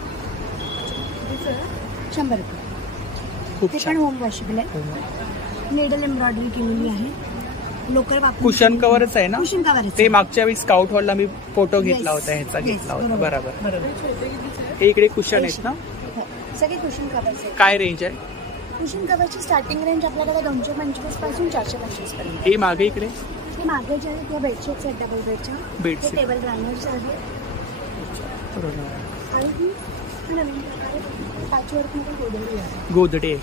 100 रुपये. ते पण होम वॉशेबल आहे. नेडल एम्ब्रॉयडरी केलेली आहे. लोकर वापरून. कुशन कव्हरच आहे ना? Cushion cover. ते मागच्या वेळी स्काउट हॉलला मी फोटो घेतला होता, ह्याचा घेतला होता. बरोबर. हे इकडे कुशन आहेत ना? सगळे कुशन कव्हर्स आहेत. काय रेंज आहे? कुशन कव्हरची स्टार्टिंग रेंज आपल्याकडे 225 पासून 425 पर्यंत. हे मागे इकडे? हे मागे जे आहेत त्या बेडशीट्स आहेत, डबल बेडच्या. बेडशीट. टेबल रनर्स आहेत. आणि ही नवीन प्रकारे पॅचवर्कमध्ये गोदडी आहे. गोदडे.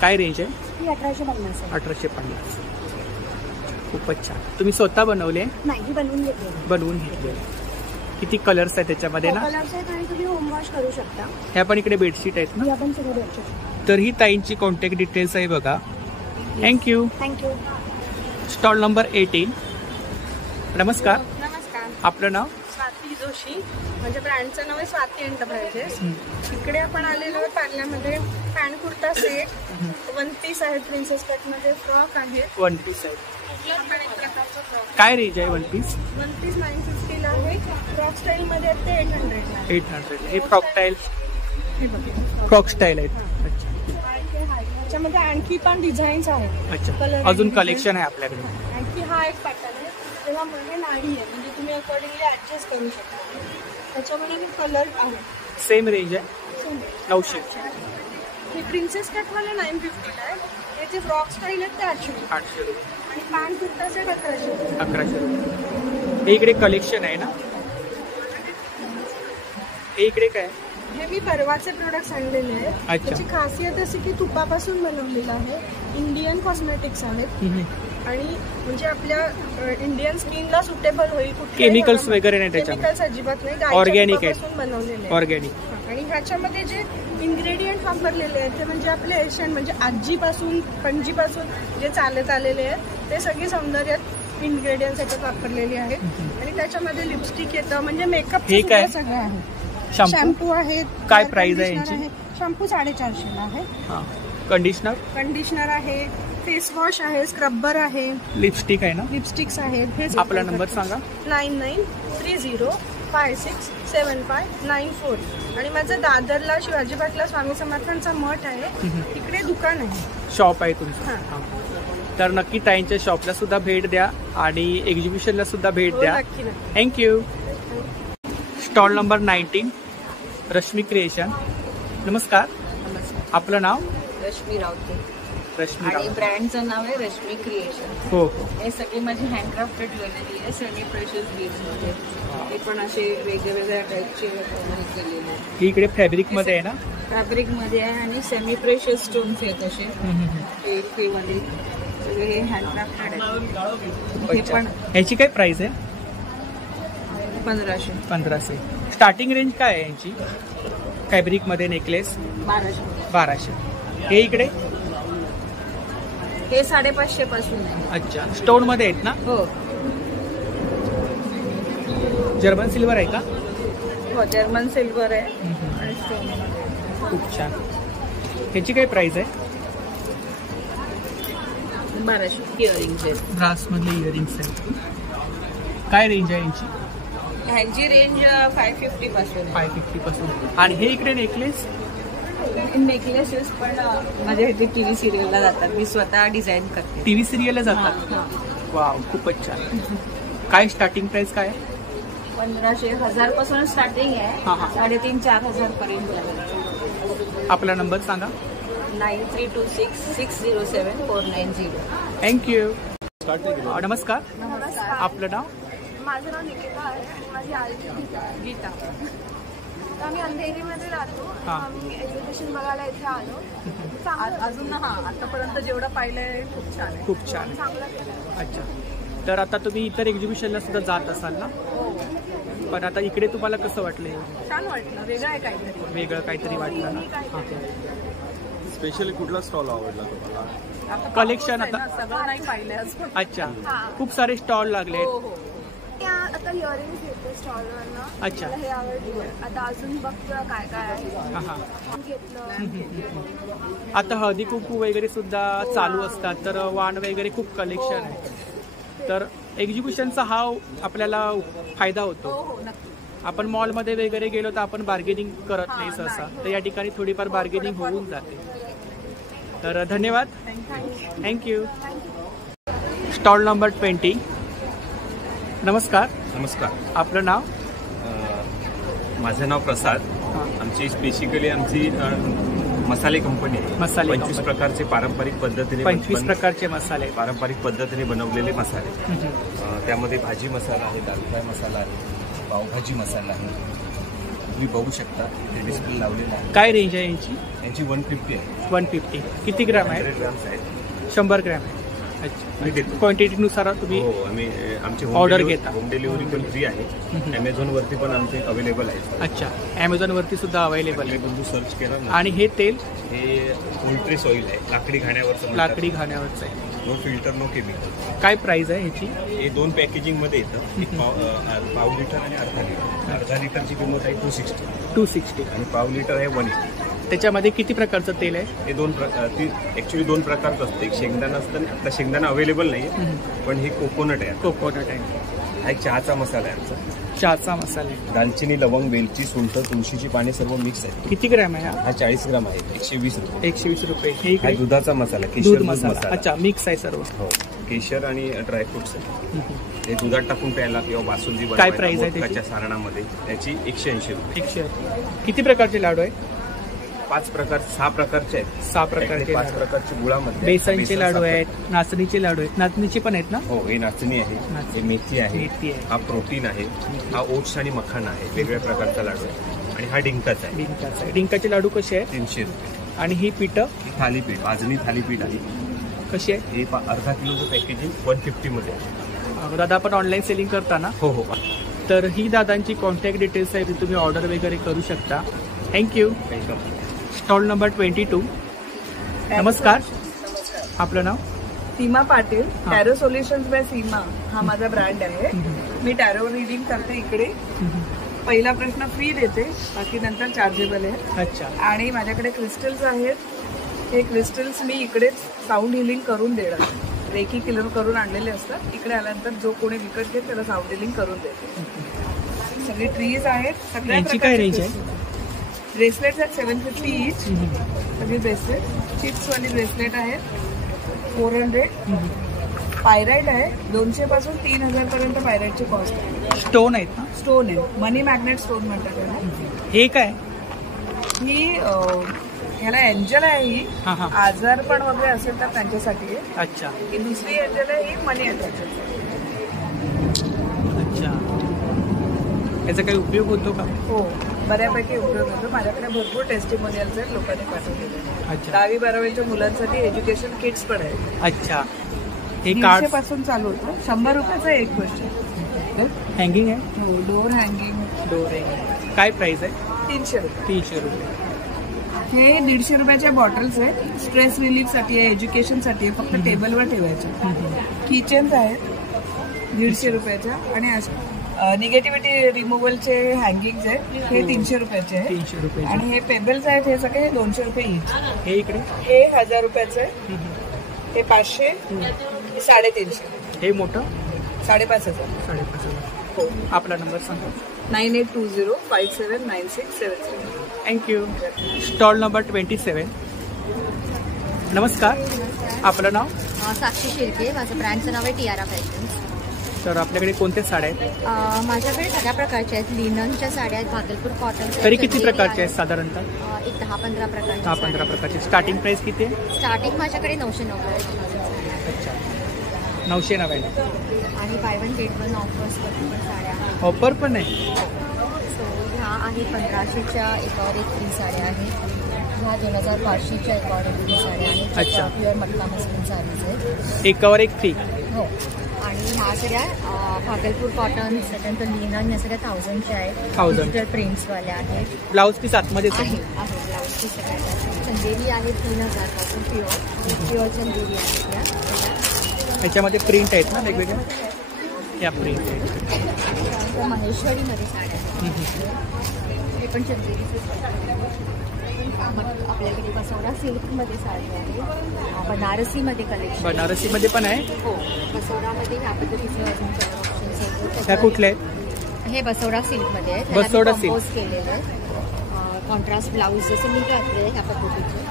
काय रेंज आहे? ही 1850 आहे. 1850. खूपच छान. तुम्ही स्वतः बनवले? नाही, ही बनवून घेतली. बनवून घेतले. किती कलर्स आहेत त्याच्यामध्ये ना? कलर्स आहेत आणि तुम्ही होम वॉश करू शकता. ह्या पण इकडे बेडशीट आहेत ना? ह्या पण सगळे बेडशीट. तर ही ताईंची कॉन्टॅक्ट डिटेल्स आहे बघा. थँक्यू. थँक्यू. Stall number 18. नमस्कार. आपलं नाव? स्वाती जोशी. माझ्या ब्रँडचं नाव आहे स्वाती एंटरप्राइजेस. इकडे आपण आलेलो आहे पार्ल्यामध्ये. Pant kurta set, one piece आहेत, प्रिन्सेस कट मध्ये फ्रॉक आहेत. वन पीस आहे. काय रेंज आहे वन पीस? वन पीस 950 ला आहे. फ्रॉक स्टाईल मध्ये ते 800 ला. 800. हे फ्रॉक स्टाईल, फ्रॉक स्टाईल आहेत. त्याच्यामध्ये आणखी पण डिझाईन्स आहेत. अच्छा, अजून कलेक्शन आहे आपल्याकडे. आणखी हा एक पॅटर्न आहे, तेव्हा मध्ये नाडी आहे, म्हणजे तुम्ही अकॉर्डिंगली ऍडजस्ट करू शकता. त्याच्यामध्ये कलर आहे. सेम रेंज आहे 900. हे प्रिन्सेस कट वाले 950 आहे. याचे फ्रॉक स्टाईल आहेत ते 800 रुपये. आणि पॅन्ट कुर्ता सेट 1100 रुपये. हे इकडे कलेक्शन आहे ना? हे इकडे काय? हे मी परवाचे प्रोडक्ट्स आणलेले आहेत. त्याची खासियत अशी की तुपापासून बनवलेलं आहे. इंडियन कॉस्मेटिक्स आहेत आणि म्हणजे आपल्या इंडियन स्किनला सुटेबल होईल. केमिकल्स वगैरे नाही त्याच्यात? केमिकल्स अजिबात नाही. ऑर्गॅनिक आहे, बनवलेले ऑर्गॅनिक. आणि ह्याच्यामध्ये जे इन्ग्रेडियंट वापरलेले आहेत ते म्हणजे आपले एशियन, म्हणजे आजीपासून पणजीपासून जे चालत आलेले आहेत ते सगळे सौंदर्यात इन्ग्रेडियंट्स याच्यात वापरलेले आहेत. आणि त्याच्यामध्ये लिपस्टिक येतं, म्हणजे मेकअप सगळं आहे. शॅम्पू आहेत. काय प्राइस आहे यांची? शॅम्पू 450 ला आहे. कंडिशनर आहे, फेस वॉश आहे, स्क्रबर आहे, लिपस्टिक आहे ना? लिपस्टिक्स आहेत. आपला नंबर सांगा. 9930567594. आणि माझं दादरला शिवाजी पाटला स्वामी समर्थांचा मठ आहे, तिकडे दुकान आहे, शॉप आहे तुमचं. तर नक्की ताईंच्या शॉपला सुद्धा भेट द्या आणि एक्झिबिशनला सुद्धा भेट द्या. Thank you. Stall number 19 Rashmi creation. नमस्कार. आपलं नाव? रश्मी रावते. रश्मी आणि ब्रँडचं नाव आहे रश्मी क्रिएशन. हो. हे सगळी माझी हँडक्राफ्टेड ज्वेलरी आहे, सेमी प्रेशियस बीड्स मध्ये. हे पण असे वेगवेगळ्या टाईपचे केलेले. ही इकडे फॅब्रिक मध्ये आहे ना? फॅब्रिक मध्ये आहे आणि सेमी प्रेशियस स्टोन्स आहेत असे. हे वाले सगळे हँडक्राफ्टेड आहे. हे पण. ह्याची काय प्राइस आहे? 1500. स्टार्टिंग रेंज काय आहे यांची? फॅब्रिक मध्ये नेकलेस 1200. हे इकडे? हे 550 पासून आहे. अच्छा, स्टोन मध्ये आहेत ना? हो. जर्मन सिल्वर आहे का? हो, जर्मन सिल्वर आहे आणि स्टोन मध्ये. खूप छान. ह्याची काय प्राइस आहे? 1200. इयरिंग्स आहेत, ब्रास मधले इयरिंग्स आहेत. काय रेंज आहे यांची? ह्यांची रेंज 550 पासून. 550 पासून. आणि हे इकडे नेकलेस? नेकलेसेस पण माझ्या इथे टीव्ही सिरियलला जातात. मी स्वतः डिझाईन करते. टीव्ही सिरियलला जातात? वाव, खूपच छान. काय स्टार्टिंग प्राइस काय आहे? 1500, 1000 पासून स्टार्टिंग आहे. 3500-4000 पर्यंत. आपला नंबर सांगा. 9326607490. थँक्यू. नमस्कार. आपलं नाव? माझं नाव निकिता आहे. माझी आई गीता. तर आम्ही अंधेरीमध्ये राहतो. आम्ही एक्झिबिशन बघायला इथे आलो. अजून आतापर्यंत जेवढं पाहिलंय खूप छान आहे. खूप छान. चांगलं केलं. अच्छा, तर आता तुम्ही इतर एक्झिबिशनला सुद्धा जात असाल ना? पण आता इकडे तुम्हाला कसं वाटलं? छान वाटलं. वेगळं काहीतरी वाटलं ना? स्पेशली कुठला स्टॉल आवडला तुम्हाला? कलेक्शन आता सगळं नाही पाहिलं. अच्छा, खूप सारे स्टॉल लागले. आता इयरिंग्स घेते स्टॉलवरनं. अच्छा, हे आवडलं. आता अजून बघतो काय काय आहे. आता हळदी कुंकू वगैरे सुद्धा चालू असतात, तर वाण वगैरे खूप कलेक्शन आहे. तर एक्झिबिशनचा हा आपल्याला फायदा होतो. आपण मॉलमध्ये वगैरे गेलो तर आपण बार्गेनिंग करत नाही सहसा, तर या ठिकाणी थोडीफार बार्गेनिंग होऊन जाते. तर धन्यवाद. थँक्यू. Stall number 20. नमस्कार. नमस्कार. आपलं नाव? माझं नाव प्रसाद. आमची बेसिकली आमची मसाले कंपनी आहे. 25 प्रकारचे पारंपरिक पद्धतीने 25 प्रकारचे मसाले पारंपरिक पद्धतीने बनवलेले मसाले. त्यामध्ये भाजी मसाला आहे, दाल फ्राय मसाला आहे, पावभाजी मसाला आहे. तुम्ही बघू शकता ते डिस्प्ले लावलेला आहे. काय रेंज आहे यांची? यांची 150 आहे. 150. किती ग्रॅम आहे? 100 ग्रॅम्स आहेत. 100 ग्रॅम आहे. मी देतो. क्वांटिटीनुसार तुम्ही हो, आम्ही आमची ऑर्डर घेता. होम डिलिव्हरी पण फ्री आहे. Amazonवरती पण आमचे अवेलेबल आहे. अच्छा, Amazonवरती सुद्धा अवेलेबल आहे. तुम्ही सर्च केला ना. आणि हे तेल हे पोल्ट्री सॉईल आहे, लाकडी घाण्यावरचं. लाकडी घाण्यावरचं आहे. No filter, no chemical. काय प्राइस आहे ह्याची? हे 2 पॅकेजिंगमध्ये येतं. पाव लिटर आणि अर्धा लिटर. अर्धा लिटरची किंमत आहे 260 आणि पाव लिटर आहे 180. त्याच्यामध्ये किती प्रकारचं तेल आहे? हे ॲक्च्युली 2 प्रकारचं असतं. एक शेंगदाणा असतं, आता शेंगदाणा अवेलेबल नाही पण हे कोकोनट आहे. कोकोनट आहे. हा एक चहाचा मसाला आहे आमचा. चहाचा मसाला आहे. दालचिनी, लवंग, वेलची, सुंठ, तुळशीची पाने सर्व मिक्स आहे. किती ग्रॅम आहे हा? 40 ग्राम आहे. 120 रुपये. 120 रुपये. हा दुधाचा मसाला, दूध केशर मसाला. अच्छा, मिक्स आहे सर्व. हो, केशर आणि ड्रायफ्रुट्स आहे. हे दुधात टाकून प्यायला किंवा बासुंदी काय प्राइस आहे त्याची? सारणामध्ये त्याची 180 रुपये. 180. किती प्रकारचे लाडू आहे? 6 प्रकारचे आहेत. 6 प्रकारचे. 5 प्रकारचे गुळामध्ये. बेसनचे लाडू आहेत, नाचणीचे लाडू आहेत. नाचणीचे पण आहेत ना? हो, हे नाचणी आहे, हे मेथी आहे, हा प्रोटीन आहे, हा ओट्स आणि मखाना आहे. वेगवेगळ्या प्रकारचा लाडू आहे. आणि हा डिंकाचा आहे. डिंकाचा आहे. डिंकाचे लाडू कसे आहेत? 300 रुपये. आणि ही पिठं? थालीपीठ, भाजणी थालीपीठ आहे. कशी आहे? हे अर्धा किलोचं पॅकेजिंग 150 मध्ये आहे. दादा आपण ऑनलाईन सेलिंग करता ना? हो हो. तर ही दादांची कॉन्टॅक्ट डिटेल्स आहे, तुम्ही ऑर्डर वगैरे करू शकता. थँक्यू. वेलकम. Stall number 22. नमस्कार, आपलं नाव? सीमा पाटील. टॅरो सोल्युशन्स बाय सीमा हा माझा ब्रँड आहे. मी टॅरो रिडिंग करते इकडे. पहिला प्रश्न फ्री देते, बाकी नंतर चार्जेबल आहे. अच्छा. आणि माझ्याकडे क्रिस्टल्स आहेत. हे क्रिस्टल्स मी इकडेच साऊंड हिलिंग करून देणार. रेकी किलर करून आणलेले असतात. इकडे आल्यानंतर जो कोणी विकत घेत त्याला साऊंड हिलिंग करून देते. सगळे ट्रीज आहेत. सगळ्यांची काय रेंज आहे? ब्रेसलेट्स आहेत 750 ईच. सगळे ब्रेसलेट चिप्सवाली ब्रेसलेट आहेत 400. पायराईट आहे 200 पासून 3000 पर्यंत पायराईटची कॉस्ट आहे. स्टोन आहेत ना? स्टोन आहे, मनी मॅग्नेट स्टोन म्हणतात त्याला. हे काय? ही ह्याला एंजल आहे. ही आजार पण वगैरे असेल तर त्यांच्यासाठी आहे. अच्छा. ही दुसरी एंजल आहे, ही मनी अटॅचर. अच्छा. याचा काही उपयोग होतो का? हो, बऱ्यापैकी उपयोग होतो. माझ्याकडे भरपूर टेस्टिमोनियल्स आहेत लोकांनी पाठवलेले. अच्छा. 10वी-12वीच्या मुलांसाठी एज्युकेशन किट्स पण आहेत. अच्छा. हे कार्ड पासून चालू होतं. 100 रुपयाचा एक गोष्ट. हँगिंग आहे? हो, डोर हँगिंग. Door hanging. काय प्राइस आहे? 300 रुपये. 300 रुपये. हे 150 रुपयाच्या बॉटल्स आहेत. स्ट्रेस रिलीफसाठी आहे, एज्युकेशनसाठी आहे. फक्त टेबलवर ठेवायच्या. किचन्स आहेत 150 रुपयाच्या. आणि निगेटिव्हिटी रिमूव्हलचे हँगिंग्स आहेत. हे 300 रुपयाचे आहेत. 300 रुपये. आणि हे पेबल्स आहेत, हे सगळे 200 रुपये ईच. हे इकडे? हे 1000 रुपयाचं आहे. हे 500. हे 350. हे मोठं 5500. 5500. हो. आपला नंबर सांगा. 9820579673. थँक्यू. Stall number 27. नमस्कार, आपलं नाव? साक्षी शिर्के. माझं ब्रँडचं नाव आहे टियारा फॅशन्स. तर आपल्याकडे कोणत्या साड्या आहेत? माझ्याकडे सगळ्या प्रकारच्या आहेत. लिननच्या साड्या आहेत, भागलपूर कॉटन. तरी किती प्रकारच्या आहेत साधारणतः? एक 10-15 प्रकारच्या. 10-15 प्रकारचे. स्टार्टिंग प्राइस किती आहे? स्टार्टिंग माझ्याकडे 990. अच्छा, 990. आणि by one get one offers पण साड्या आहेत. ऑफर पण आहे? सो ह्या आहेत 1500च्या एकावर एक फ्री साड्या आहेत. ह्या 2500च्या एकावर एक फ्री साड्या आहेत. अच्छा. प्युअर मटका मस्लिन साडीज आहेत. एकावर एक फ्री? हो. आणि ह्या सगळ्या भागलपूर कॉटन, त्याच्यानंतर लिनन, या सगळ्या 1000च्या आहेत. 1000 प्रिंट्सवाल्या आहेत. ब्लाऊज पीस आतमध्येच आहे? ब्लाऊज पीस सगळ्या. चंदेरी आहे 3000 पासून प्युअर चंदेरी आहेत. याच्यामध्ये प्रिंट आहेत ना वेगवेगळ्या? या प्रिंट आहेत. महेश्वरीमध्ये साड्या हे पण चंदेरी. आपल्याकडे बसवडा सिल्कमध्ये साडी आहे. बनारसीमध्ये कलेक्शन. बनारसीमध्ये पण आहे? हो. बसवडामध्ये ह्या पद्धतीचे ऑप्शन्स आहेत. ह्या कुठल्या आहेत? हे बसवडा सिल्कमध्ये आहेत. बसवडा सिल्क केलेले आहेत. कॉन्ट्रास्ट ब्लाऊज जसे मी घातले ह्या पद्धतीचे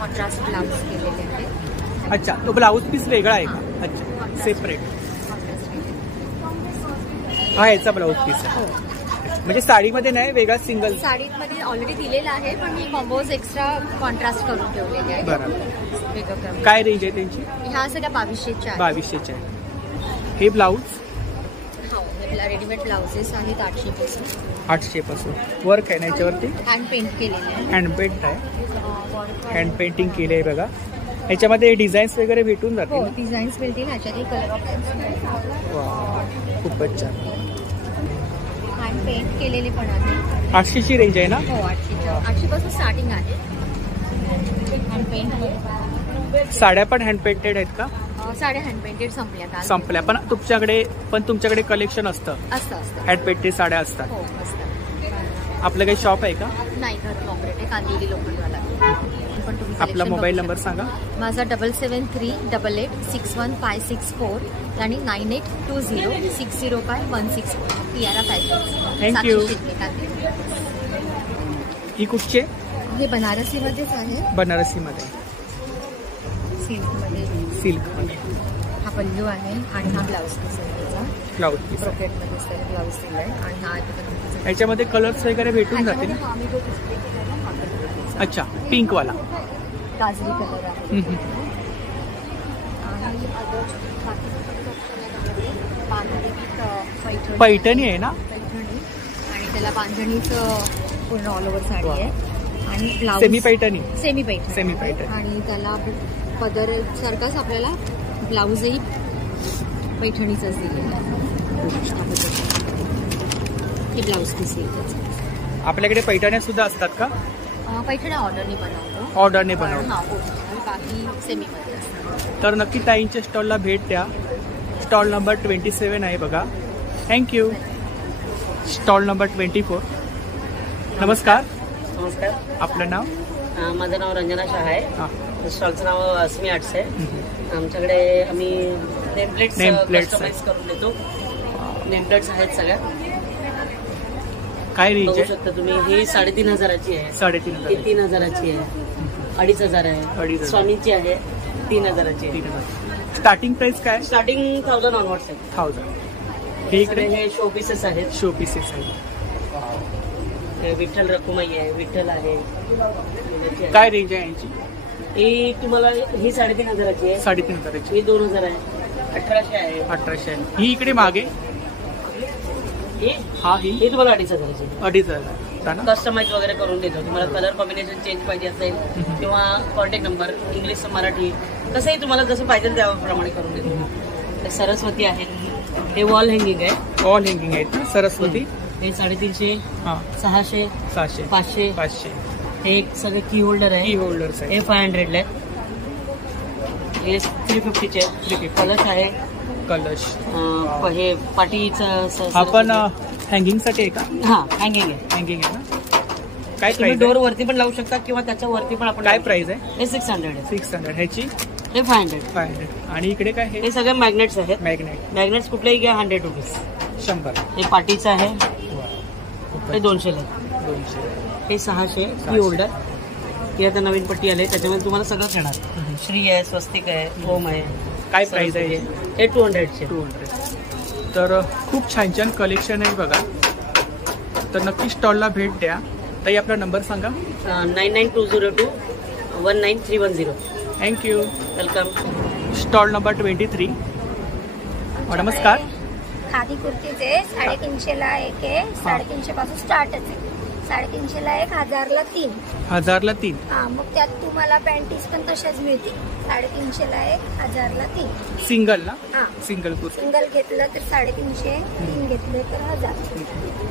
कॉन्ट्रास्ट ब्लाऊज केलेले आहेत. अच्छा, तो ब्लाऊज पीस वेगळा आहे का? अच्छा, सेपरेट. हा याचा ब्लाऊज पीस आहे? हो. म्हणजे साडीमध्ये नाही, वेगळा सिंगल? साडीमध्ये ऑलरेडी दिलेला आहे, पण मी कॉम्बोज एक्स्ट्रा कॉन्ट्रास्ट करून ठेवलेले आहे. बरोबर. काय रेंज आहे त्यांची? ह्या सगळ्या 2200च्या आहेत. 2200च्या आहे. हे ब्लाऊज? हो, हे रेडीमेड ब्लाउजेस आहेत 800 पासून. 800 पासून. वर्क आहे ना याच्यावरती? हँड पेंट केलेलं आहे. हँड पेंट आहे, हँड पेंटिंग केली आहे बघा. ह्याच्यामध्ये डिझाईन्स वगैरे भेटून हो, जातील. डिझाईन्स मिळतील. ह्याच्यातही कलर ऑप्शन्स. वा, खूपच छान. हँड पेंट केलेले पण आहे. 800ची रेंज आहे ना? हो, 800 पासून स्टार्टिंग आहे हँड पेंट. साड्या पण हँड पेंटेड आहेत का? साड्या हँड पेंटेड संपल्या. पण तुमच्याकडे कलेक्शन असतं हँड पेंटेड साड्या असतात. हो, असतात. आपलं काही शॉप आहे का? नाही, घरून ऑपरेट आहे, कांदिवली लोकलवाला. पण तुम्ही आपला मोबाईल नंबर सांगा. माझा 7738861564 आणि 9820605164. Tiara fashion. थँक्यू. ही कुठची आहे? हे बनारसीमध्येच आहे. बनारसीमध्ये सिल्कमध्ये. हा पल्लू आहे आणि हा ब्लाऊज पीस आहे त्याचा. ब्लाऊज पीस ब्रॉकेटमध्ये ब्लाऊज दिला आहे आणि हा याच्यामध्ये कलर्स वगैरे भेटून जातील. अच्छा, पिंक वाला गाजरी कलर आहे. पैठणी आहे ना? पैठणी आणि त्याला बांधणीचं पूर्ण ऑल ओव्हर साडी आहे आणि blouse semi Paithani. Semi Paithani आणि त्याला पदर सारखाच आपल्याला ब्लाऊजही पैठणीचाच दिलेला आहे. हे ब्लाऊज पीस आहे. आपल्याकडे पैठण्या सुद्धा असतात का? पैठण्या ऑर्डरने बनवतो. ऑर्डरने बनवतो. बाकी सेमीमध्ये असतात. तर नक्की ताईंच्या स्टॉलला भेट द्या. स्टॉल नंबर 27 आहे बघा. थँक्यू. Stall number 24. नमस्कार. नमस्कार. आपलं नाव? माझं नाव रंजना शाह आहे. स्टॉलचं नाव अस्मी आर्ट्स आहे. आमच्याकडे आम्ही नेमप्लेट्स कस्टमाइज करून देतो. नेमप्लेट्स आहेत सगळ्या. काय रेंज बघू शकता तुम्ही. ही 3500ची आहे. 3500. ही 3000ची आहे. 2500 आहे. स्वामींची आहे 3000ची. स्टार्टिंग प्राइस काय? स्टार्टिंग 1000 ऑनवर्ड्स आहे. 1000. इकडे हे शो पीसेस आहेत. शो पीसेस आहेत. विठ्ठल रखुमाई आहे. विठ्ठल आहे. काय रेंज आहे यांची? ही तुम्हाला ही 3500ची आहे. 3500ची. ही 2000 आहे. 1800 आहे. 1800 आहे. ही इकडे मागे ही तुम्हाला 2500ची. 2500 कस्टमाइज वगैरे करून देतो. तुम्हाला कलर कॉम्बिनेशन चेंज पाहिजे असेल किंवा कॉन्टॅक्ट नंबर इंग्लिश मराठी कसंही तुम्हाला जसं पाहिजे त्याप्रमाणे करून देतो. सरस्वती आहे. हे वॉल हँगिंग आहे. वॉल हँगिंग आहेत ना सरस्वती. हे 350, 600, 500. हे एक सगळे की होल्डर आहे. की होल्डर्स आहे. हे 500 आहे. हे 350चे कलश आहे. कलश हे पाटीचं आपण हँगिंग साठी आहे का? हा, हँगिंग आहे. हँगिंग आहे ना. काय तुम्ही प्राइस? डोर वरती पण लावू शकता किंवा त्याच्या वरती पण आपण. काय प्राइस आहे? हे 600 आहे. 600. ह्याची हे 500. आणि इकडे काय? हे सगळे मॅग्नेट्स आहेत. मॅग्नेट्स कुठलेही घ्या 100 रुपीज. 100. हे पाटीचं आहे. हे 200 आहे. 200. हे 600 की होल्डर. ही आता नवीन पट्टी आली त्याच्यामध्ये तुम्हाला सगळंच येणार. श्री आहे, स्वस्तिक आहे, ओम आहे. काय प्राइस आहे? हे 200चे. 200. तर खूप छान छान कलेक्शन आहे बघा. तर नक्की स्टॉलला भेट द्या. ताई आपला नंबर सांगा. 9920219310. थँक्यू. वेलकम. Stall number 23. नमस्कार. खादी कुर्तीचे 350ला एक आहे. 350 पासून स्टार्टच आहे. 350ला एक, 1000ला 3. 1000ला 3. हा, मग त्यात तुम्हाला पॅन्टीज पण तशाच मिळतील. 350ला एक, 1000ला 3. सिंगल ना? हा, सिंगल कुर्ती. सिंगल घेतलं तर 350, 3 घेतले तर 1000.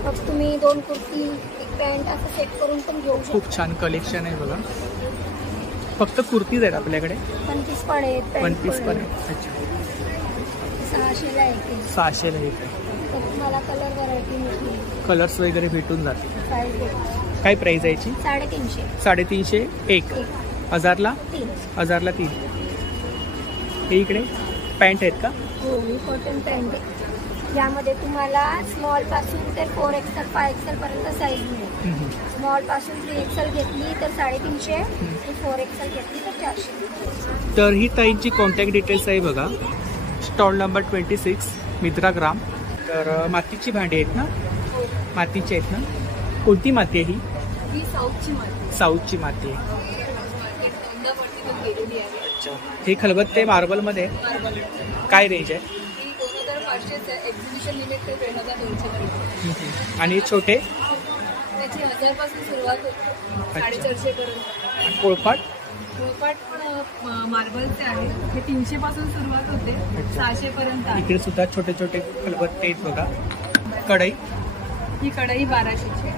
मग तुम्ही 2 कुर्ती, एक पॅन्ट असं सेट करून पण घेऊ शकता. खूप छान कलेक्शन आहे बघा. फक्त कुर्तीज आहेत आपल्याकडे. 1 पण आहेत. 1 पण आहेत. अच्छा. 600ला एक आहे. 600ला एक आहे. तर तुम्हाला कलर व्हरायटी मिळतील. कलर्स वगैरे भेटून जातील. काय प्राइस आहे याची? 350. 350 एक. 1000ला 3. 1000ला 3. हे इकडे पॅन्ट आहेत का? हो, कॉटन पॅन्ट आहे. यामध्ये तुम्हाला स्मॉल पासून तर 4XL 5XL पर्यंत साईज मिळेल. स्मॉल पासून 3XL घेतली तर 350 आणि 4XL घेतली तर 400. तर ही ताईंची कॉन्टॅक्ट डिटेल्स आहे बघा. Stall number 26 मित्राग्राम. तर मातीची भांडी आहेत ना? मातीची आहेत ना? कोणती माती आहे ही? साऊथची माती. साऊथची माती आहे. अच्छा. हे खलबत्ते मार्बलमध्ये काय रेंज आहे? 2500 एक्झिबिशन लिमिटेड 2200. आणि छोटे? त्याची 1000 पासून सुरुवात होते. 450 पर्यंत. पोळपाट? पोळपाट पण मार्बलचे आहेत. हे 300 पासून सुरुवात होते 600 पर्यंत आहे. इकडे सुद्धा छोटे छोटे खलबत्ते आहेत बघा. कढई, ही कढई 1200ची आहे.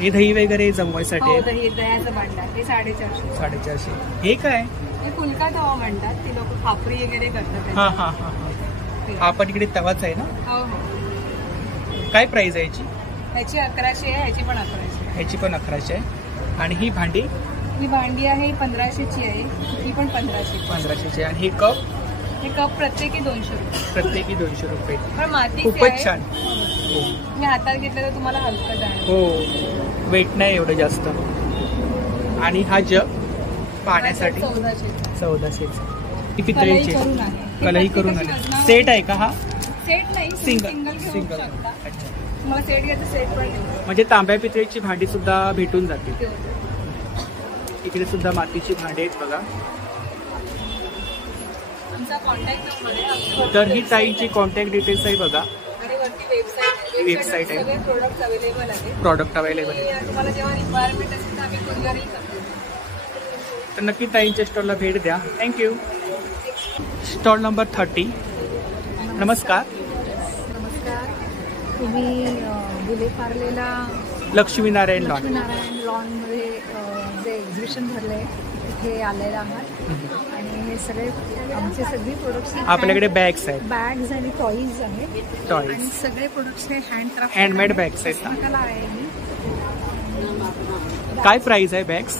हे दही वगैरे जमवायसाठी हो, आहे. दह्याचं भांड आहे. ते 450. 450. हे काय? हे फुलका तवा म्हणतात. ते लोक खापरी वगैरे करतात. हा हा हा हा पण इकडे तवाच आहे ना. हो हो. काय प्राइस आहे याची? ह्याची 1100 आहे. ह्याची पण 1100. ह्याची पण 1100 आहे. आणि ही भांडी? ही भांडी आहे 1500ची आहे. ही पण 1500ची. आणि ही कप? हे कप प्रत्येकी 200 रुपये. प्रत्येकी 200 रुपये. पण माती खूपच छान. मी हातात घेतलं तर तुम्हाला हलकं जाणार. हो, वेट नाही एवढं जास्त. आणि हा जग पाण्यासाठी 1400. ही पितळेची कलई करून आले. सेट आहे का हा? सेट नाही, सिंगल. अच्छा, तुम्हाला सेट घ्यायचं सेट पण म्हणजे तांब्या पितळेची भांडी सुद्धा भेटून जाते. इकडे सुद्धा मातीची भांडी आहेत बघा. तर ही ताईची कॉन्टॅक्ट डिटेल्स आहे बघा. वेबसाईट आहे. प्रोडक्ट अवेलेबल आहे. तुम्हाला जेव्हा रिक्वायरमेंट असेल तर आम्ही कुरिअरही करतो. तर नक्की ताईंच्या स्टॉलला भेट द्या. थँक्यू. Stall number 30. नमस्कार. तुम्ही विलेपार्लेला लक्ष्मीनारायण लॉनमध्ये जे एक्झिबिशन भरले तिथे आलेलं आहात. आणि हे सगळे आमचे सगळे प्रोडक्ट्स आपल्याकडे बॅग्स आहेत. बॅग्स आणि टॉईज आहेत. टॉईज आणि सगळे प्रोडक्ट्स हे हँडमेड बॅग्स आहेत ना. आहे. काय प्राइस आहे बॅग्स?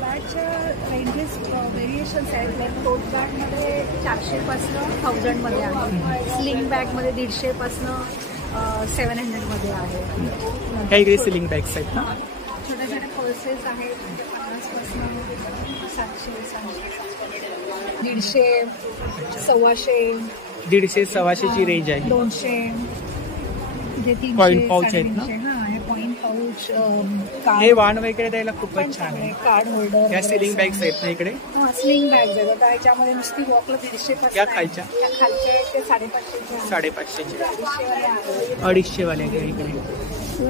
बॅगच्या रेंजेस व्हेरिएशन्स आहेत. लाईक टोट बॅगमध्ये 400 पासून 1000 मध्ये आहे. स्लिंग बॅगमध्ये 150 पासून 700 मध्ये आहे. काही इकडे स्लिंग बॅग्स आहेत ना. छोट्या छोट्या पर्सेस आहेत. 50 पासून 700, 150, 150, 150, 150-150 रेंज आहे. 200. जे 300 कॉइन पाउच आहेत ना. हे कॉइन पाउच. हे वाण वगैरे द्यायला खूपच छान आहे. Card holder. या स्लिंग बॅग्स आहेत ना इकडे. स्लिंग बॅग्स आहेत. आता याच्यामध्ये नुसती वॉकला 150 पासून. या खालच्या ते 550. 550. 250 वाले इकडे.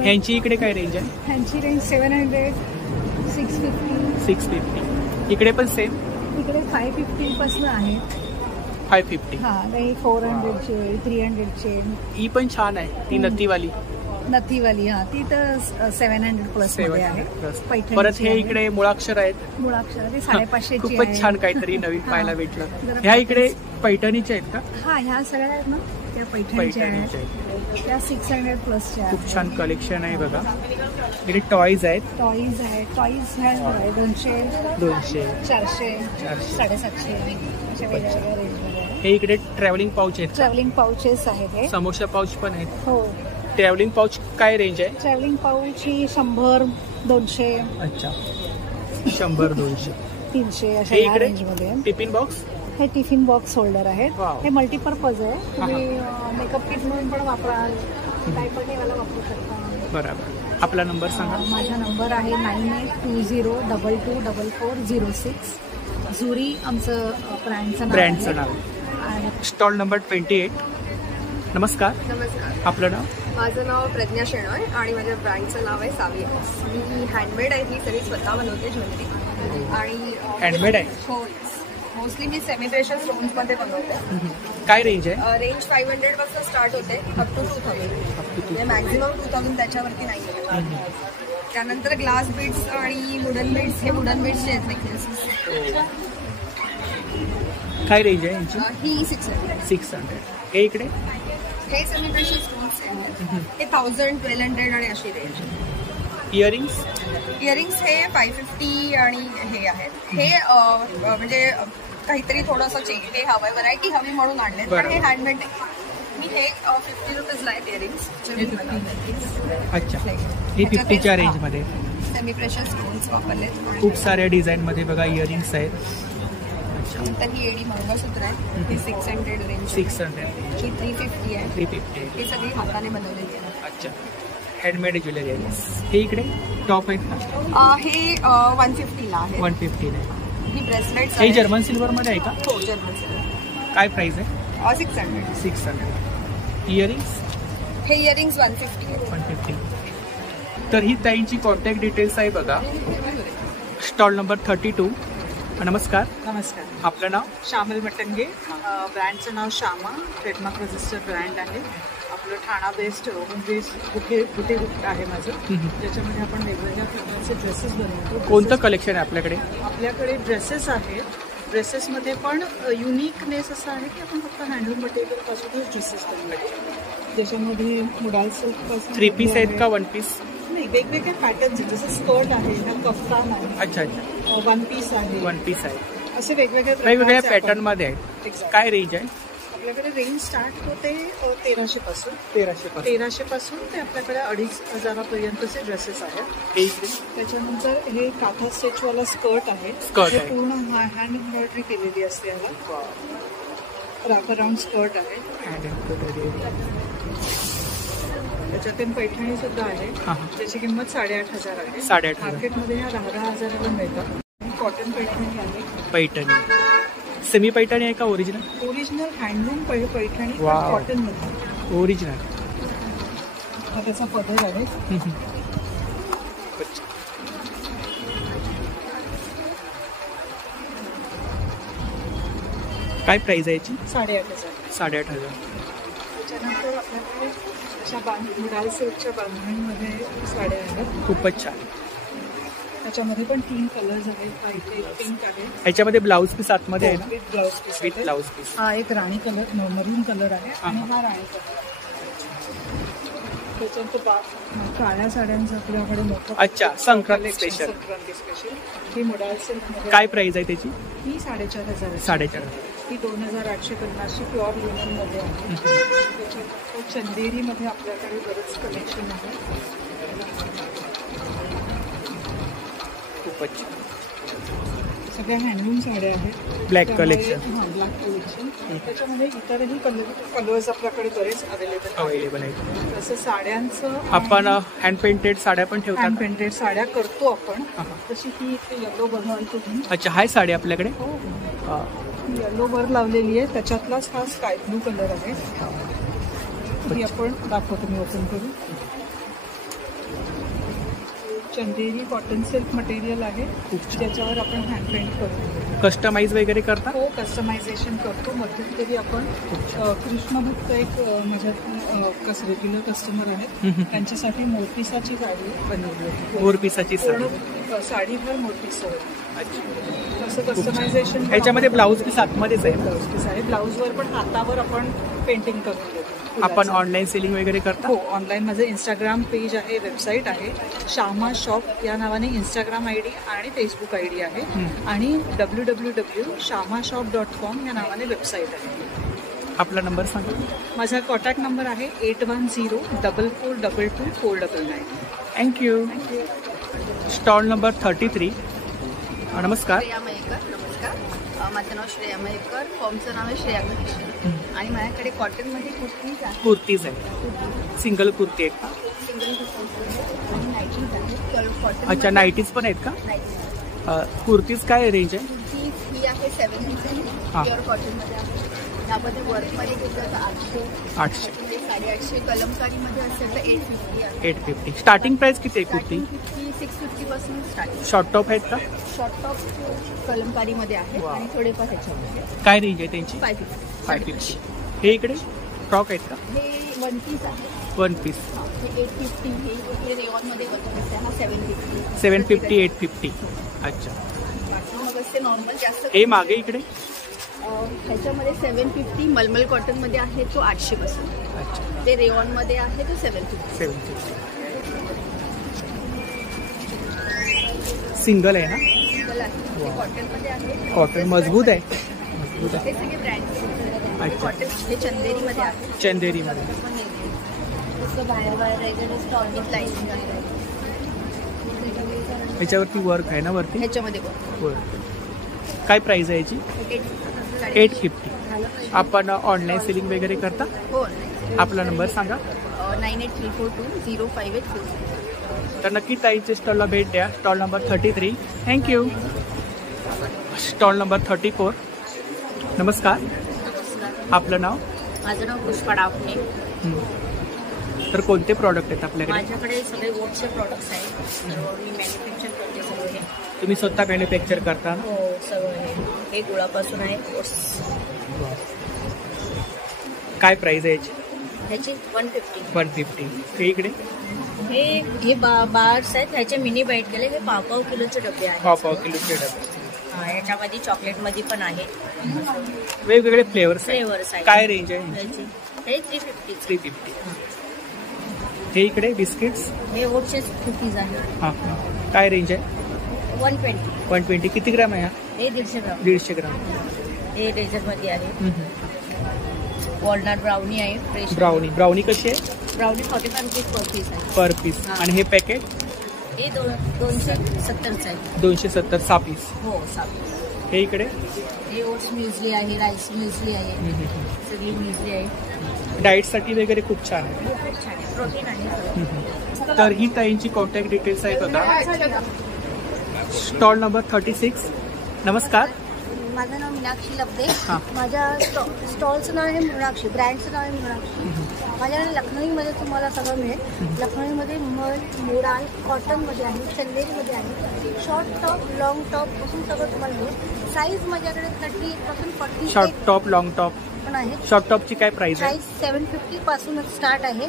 ह्यांची इकडे काय रेंज आहे? ह्यांची रेंज 700, 650. 650. इकडे पण सेम. इकडे 550 पासून आहे. 550. हा, काही 400चे, 300चे. ही पण छान आहे. ती नथीवाली. हा, ती तर 700 प्लस मध्ये आहे. परत हे इकडे मुळाक्षर आहेत. मुळाक्षर ते 550ची. खूपच छान काहीतरी नवीन पाहायला भेटलं. ह्या इकडे पैठणीच्या आहेत का? हा, ह्या सगळ्या आहेत ना, त्या पैठणीच्या आहेत. त्या 600 प्लसच्या. खूप छान कलेक्शन आहे बघा. इकडे टॉईज आहेत. टॉईज 200, 400, 750 अशा वेगवेगळ्या रेंजमध्ये. हे इकडे ट्रॅव्हलिंग पाऊच आहेत. ट्रॅव्हलिंग पाउचेस आहेत. समोसा पाऊच पण आहेत. हो. ट्रॅव्हलिंग पाऊच काय रेंज आहे? ट्रॅव्हलिंग पाऊच ही 100, 200. अच्छा, 100, 200, 300 अशा रेंजमध्ये. Tiffin box. हे टिफिन बॉक्स होल्डर आहेत. हे मल्टीपर्पज आहे. तुम्ही मेकअप किट म्हणून पण वापराल, काय पण ठेवायला वापरू शकता. बरोबर. आपला नंबर सांगा. माझा नंबर आहे 9820224406. झुरी आमचं ब्रँडचं नाव. Stall number 28. नमस्कार. आपलं नाव? माझं नाव प्रज्ञा शेणोय आणि माझ्या ब्रँडचं नाव आहे सावी. मी हँडमेड आहे. ही सगळी स्वतः बनवते ज्वेलरी. आणि हँडमेड आहे. हो, मोस्टली मी सेमी प्रेशर स्टोन्स मध्ये बनवते. काय रेंज आहे? रेंज 500 पासून स्टार्ट होते अप टू 2000. मॅक्झिमम 2000 त्याच्यावरती नाही. त्यानंतर ग्लास बीड्स आणि वुडन बीड्स. हे वुडन बीड्सचे आहेत नेकलेसेस. काय रेंज आहे यांची? ही 600. 600. हे इकडे हे सेमी प्रेशर स्टोन्स आहेत. हे 1000, 1200 आणि अशी रेंज. इयरिंग्स हे 550 आणि हे आहेत. हे म्हणजे काहीतरी थोडंसं चेंज हे हवंय, व्हरायटी हवी म्हणून आणले. पण हे हँडमेड मी हे 50 रुपीजला आहेत इयरिंग्स. अच्छा, हे 50च्या रेंजमध्ये. सेमी प्रेशर स्टोन्स वापरलेत. खूप साऱ्या डिझाईन मध्ये बघा इयरिंग्स आहेत. नंतर ही एडी मंगळसूत्र आहे. हे 600 रेंज. 600. ही 350 आहे. 350. हे सगळी हाताने बनवलेली आहे. अच्छा, हँडमेड ज्वेलरी आहे. हे इकडे टॉप आहेत ना. हे 150 ला आहे. 150 ला. ही ब्रेसलेट. हे जर्मन सिल्वर मध्ये आहे का? हो, जर्मन सिल्वर. काय प्राइस आहे? 600. 600. इयरिंग्स. हे इयरिंग्स 150 आहे. 150. तर ही ताईंची कॉन्टॅक्ट डिटेल्स आहे बघा. Stall number 32. नमस्कार. नमस्कार. आपलं नाव? श्यामल मटंगे. ब्रँडचं नाव श्यामा, ट्रेडमार्क रजिस्टर्ड ब्रँड आहे. आपलं ठाणा बेस्ड बुटे आहे माझं. ज्याच्यामध्ये आपण वेगवेगळ्या प्रकारचे ड्रेसेस बनवतो. कोणतं कलेक्शन आहे आपल्याकडे? आपल्याकडे ड्रेसेस आहेत. ड्रेसेसमध्ये पण युनिकनेस असं आहे की आपण फक्त हँडलूम मटेरियलपासूनच ड्रेसेस बनवतो. ज्याच्यामध्ये मुडाल सिल्कपासून 3 पीस आहेत का 1 पीस? नाही, वेगवेगळे पॅटर्न्स आहेत. जसं स्कर्ट आहे, कफ्तान आहे, अच्छा अच्छा, 1 पीस आहे, 1 पीस आहे. असे वेगवेगळे पॅटर्न मध्ये आहेत. काय रेंज आहे आपल्याकडे? रेंज स्टार्ट होते 1300 पासून. 1300 पासून ते आपल्याकडे 2500 पर्यंतचे ड्रेसेस आहेत. त्याच्यानंतर हे काथा स्टिचवाला स्कर्ट आहे. हे पूर्ण हँड एम्ब्रॉयडरी केलेली असते. याला रॅप अराउंड स्कर्ट आहे. त्याच्यातून पैठणी सुद्धा आहे, ज्याची किंमत 8,500 आहे. 8,500 मार्केटमध्ये ह्या 10,000 मिळतात. कॉटन पैठणी आहे. पैठणी सेमी पैठणी आहे का original? Original handloom Paithani cotton मध्ये ओरिजिनल. हा त्याचा पदर आहे. काय प्राइस आहे याची? 8,500. 8,500. त्याच्यानंतर आपल्याकडे अशा मुडाल सिल्कच्या बांधणीमध्ये साड्या आहेत. खूपच छान. त्याच्यामध्ये पण 3 कलर्स आहेत. इथे पिंक आहे. याच्यामध्ये ब्लाऊज पीस आतमध्ये आहे ना? With blouse piece. With blouse piece. हा एक राणी कलर, मरून कलर आहे आणि हा राणी कलर. त्याच्यानंतर काळ्या साड्यांचं आपल्याकडे मोठं. अच्छा, संक्रांती स्पेशल. ही मुडाल सिल्क. काय प्राइस आहे त्याची? ही 4,500. 4,500. ही 2,850 प्युअर लिनन मध्ये आहे. त्याच्यानंतर चंदेरीमध्ये आपल्याकडे बरंच कलेक्शन आहे. खूपच सगळ्या हँडलूम साड्या आहेत. Black collection. Black collection. त्याच्यामध्ये इतरही कलर्स आपल्याकडे बरेच अवेलेबल आहेत. तसं साड्यांचं आपण हँड पेंटेड साड्या पण ठेवतो. हँड पेंटेड साड्या करतो आपण. जशी की इथे येलो बनवाल तुम्ही. अच्छा, हाय साडी आपल्याकडे. येलो वर लावलेली आहे. त्याच्यातलाच हा स्काय ब्लू कलर आहे. ती आपण दाखवतो मी ओपन करून. चंदेरी कॉटन सिल्क मटेरियल आहे, ज्याच्यावर आपण हँड पेंट करतो. कस्टमाइज वगैरे करता? हो, कस्टमायझेशन करतो. मध्यंतरी आपण कृष्ण भक्त एक माझ्या रेग्युलर कस्टमर आहेत, त्यांच्यासाठी मोरपिसाची साडी बनवली आहे. मोरपिसाची साडीभर मोरपिस. असं कस्टमायझेशन. याच्यामध्ये ब्लाऊज पीस आतमध्येच आहे. ब्लाऊज पीस आहे. ब्लाऊजवर पण हातावर आपण पेंटिंग करून देतो. आपण ऑनलाईन सेलिंग वगैरे करतो? हो, ऑनलाईन माझं इंस्टाग्राम पेज आहे, वेबसाईट आहे. श्यामा शॉप या नावाने इंस्टाग्राम ID आणि फेसबुक ID आहे. आणि www.shamashop.com या नावाने वेबसाईट आहे. आपला नंबर सांगा. माझा कॉन्टॅक्ट नंबर आहे 8104422499. थँक्यू. Stall number 33. नमस्कार. श्रेया मयेकर. नमस्कार. माझं नाव श्रेया मयेकर. फॉर्मचं नाव आहे श्रेया कलेक्शन. आणि माझ्याकडे कॉटनमध्ये कुर्तीज आहे. कुर्तीज आहे. सिंगल कुर्ती आहे का? सिंगल कुर्तीज आणि नाईटीज आहेत. कॉटन. अच्छा, नाईटीज पण आहेत का? कुर्तीज काय रेंज आहे? कुर्तीज ही आहे 700. प्युअर कॉटनमध्ये आहे. त्यामध्ये वर्कमध्ये घेतलं तर 800. 850. कलमकारीमध्ये असेल तर 850 आहे. 850. स्टार्टिंग प्राइस किती आहे कुर्ती? 650 पासून स्टार्टिंग. शॉर्ट टॉप आहेत का? शॉर्ट टॉप कलमकारीमध्ये आहे आणि थोडेफार ह्याच्यामध्ये. काय रेंज आहे त्यांची? 550. हे इकडे फ्रॉक आहेत का? हे 1 पीस आहे. 1 पीस. हे 850. हे इकडे रेऑनमध्ये बनवते. हा 750. 750, 850. अच्छा. मग असते नॉर्मल जास्त. हे मागे इकडे ह्याच्यामध्ये 750 मलमल कॉटनमध्ये आहे तो 800 पासून. अच्छा. ते रेऑनमध्ये आहे तो 750. सिंगल आहे ना? सिंगल आहे. कॉटनमध्ये आहे. कॉटन मजबूत आहे. हे सगळे ब्रँड. अच्छा. कॉटन हे चंदेरीमध्ये आहे. चंदेरीमध्ये. तसं बाहेर वगैरे स्टॉल विथ लाईनिंग आहे. ह्याच्यावरती वर्क आहे ना? वरती ह्याच्यामध्ये काय प्राइस आहे याची? 850. आपण ऑनलाईन सेलिंग वगैरे करता? हो. आपला नंबर सांगा. 9834205846. तर नक्की ताईच्या स्टॉलला भेट द्या. Stall number 33. Thank you. Stall number 34. नमस्कार. आपलं नाव? माझं नाव पुष्पा डावणे. तर कोणते प्रॉडक्ट आहेत आपल्याकडे? माझ्याकडे सगळे वोटचे प्रॉडक्ट्स आहेत. मी मॅन्युफॅक्चर करते सगळे. तुम्ही स्वतः मॅन्युफॅक्चर करता? हो, सगळं हे गुळापासून आहे. काय प्राइस आहे याची? ह्याची 150. 150. हे इकडे हे बार्स आहेत, ह्याचे मिनी बाईट केले. हे पाव किलोचे डबे आहेत. पाव किलोचे डबे. याच्यामध्ये चॉकलेट मध्ये पण आहे. वेगवेगळे फ्लेवर्स आहेत. काय रेंज आहे? हे 350. 350. हे इकडे बिस्किट्स, हे ओटचे कुकीज आहे. हां, काय रेंज आहे? 120. 120. किती ग्राम आहे? हे 150 ग्राम. 150 ग्राम. हे डेझर्ट मध्ये आहे. वॉलनट ब्राउनी आहे. फ्रेश ब्राउनी कशी आहे? ब्राउनी 45 रुपीज पर पीस आहे. पर पीस. आणि हे पॅकेट? हे 270 आहे. 270. 6 पीस. हो, 6 पीस. हे इकडे हे ओट्स म्युझली आहे, राईस म्युझली आहे, सगळी म्युझली आहे. डाएटसाठी वगैरे खूप छान आहे. खूप छान आहे. प्रोटीन आहे. तर ही ताईंची कॉन्टॅक्ट डिटेल्स आहेत. बघा, स्टॉल नंबर 36. नमस्कार, माझं नाव मीनाक्षी लब्दे. माझ्या स्टॉलचं नाव आहे मीनाक्षी, ब्रँडचं नाव आहे मीनाक्षी. माझ्याकडे लखनौमध्ये तुम्हाला सगळं मिळेल. लखनौमध्ये मल, मोडाल, कॉटनमध्ये आहे, चंदेरीमध्ये आहे, शॉर्ट टॉप, लॉंग टॉप पासून सगळं तुम्हाला मिळेल. साईज माझ्याकडे 38 पासून 40. शॉर्ट टॉप, लॉंग टॉप पण आहे. शॉर्ट टॉपची काय प्राइस आहे? प्राइस 750 पासून स्टार्ट आहे